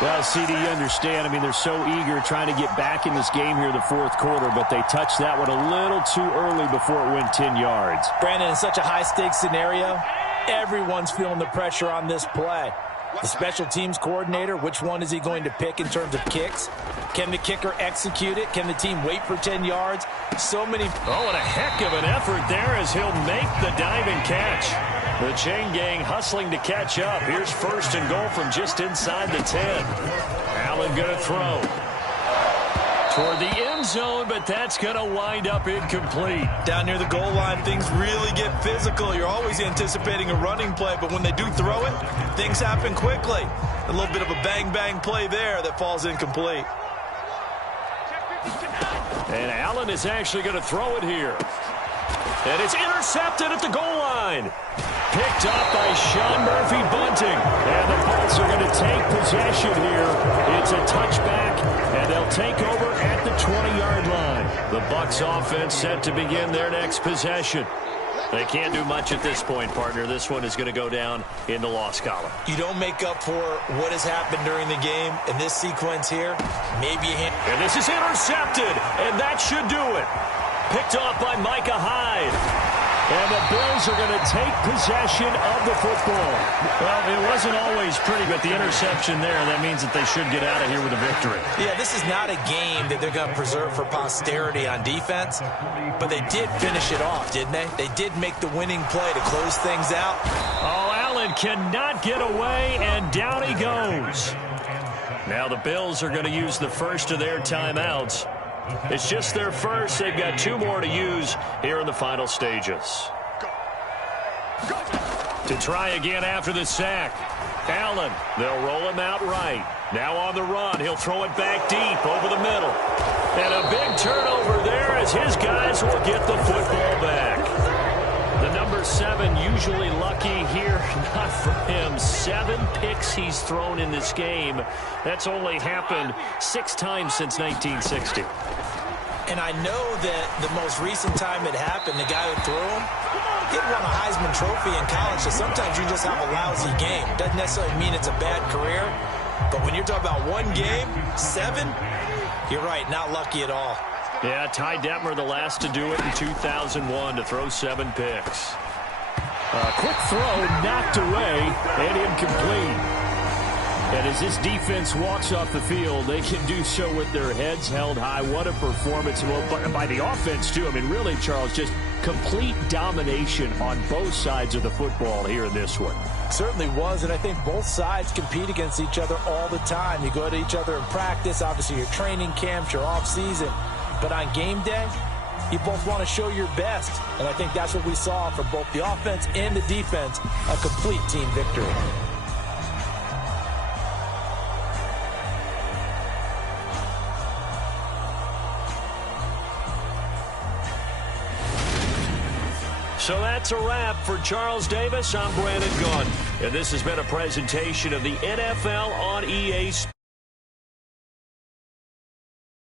Well, CD, you understand. I mean, they're so eager trying to get back in this game here in the fourth quarter, but they touched that one a little too early before it went 10 yards. Brandon, in such a high-stakes scenario, everyone's feeling the pressure on this play. The special teams coordinator, which one is he going to pick in terms of kicks? Can the kicker execute it? Can the team wait for 10 yards? So many. Oh, and a heck of an effort there as he'll make the diving catch. The chain gang hustling to catch up. Here's first and goal from just inside the 10. Allen going to throw toward the end zone, but that's going to wind up incomplete. Down near the goal line, things really get physical. You're always anticipating a running play, but when they do throw it, things happen quickly. A little bit of a bang-bang play there that falls incomplete. And Allen is actually going to throw it here. And it's intercepted at the goal line. Picked up by Sean Murphy-Bunting. And the Colts are going to take possession here. It's a touchback, and they'll take over at the 20-yard line. The Bucs offense set to begin their next possession. They can't do much at this point, partner. This one is going to go down in the loss column. You don't make up for what has happened during the game. In this sequence here, maybe and this is intercepted, and that should do it. Picked off by Micah Hyde. And the Bills are going to take possession of the football. Well, it wasn't always pretty, but the interception there, that means that they should get out of here with a victory. Yeah, this is not a game that they're going to preserve for posterity on defense, but they did finish it off, didn't they? They did make the winning play to close things out. Oh, Allen cannot get away, and down he goes. Now the Bills are going to use the first of their timeouts. It's just their first. They've got 2 more to use here in the final stages. To try again after the sack. Allen, they'll roll him out right. Now on the run, he'll throw it back deep over the middle. And a big turnover there as his guys will get the football back. The number 7 usually lucky here, not for him. 7 picks he's thrown in this game. That's only happened 6 times since 1960. And I know that the most recent time it happened, the guy who threw him, he won a Heisman Trophy in college, so sometimes you just have a lousy game. Doesn't necessarily mean it's a bad career, but when you're talking about 1 game, 7, you're right, not lucky at all. Yeah, Ty Detmer, the last to do it in 2001, to throw 7 picks. Quick throw, knocked away, and incomplete. And as this defense walks off the field, they can do so with their heads held high. What a performance by the offense, too. I mean, really, Charles, just complete domination on both sides of the football here in this one. Certainly was, and I think both sides compete against each other all the time. You go to each other in practice, obviously your training camps, your off-season. But on game day, you both want to show your best. And I think that's what we saw from both the offense and the defense, a complete team victory. So that's a wrap for Charles Davis. I'm Brandon Gunn. And this has been a presentation of the NFL on EA Sports.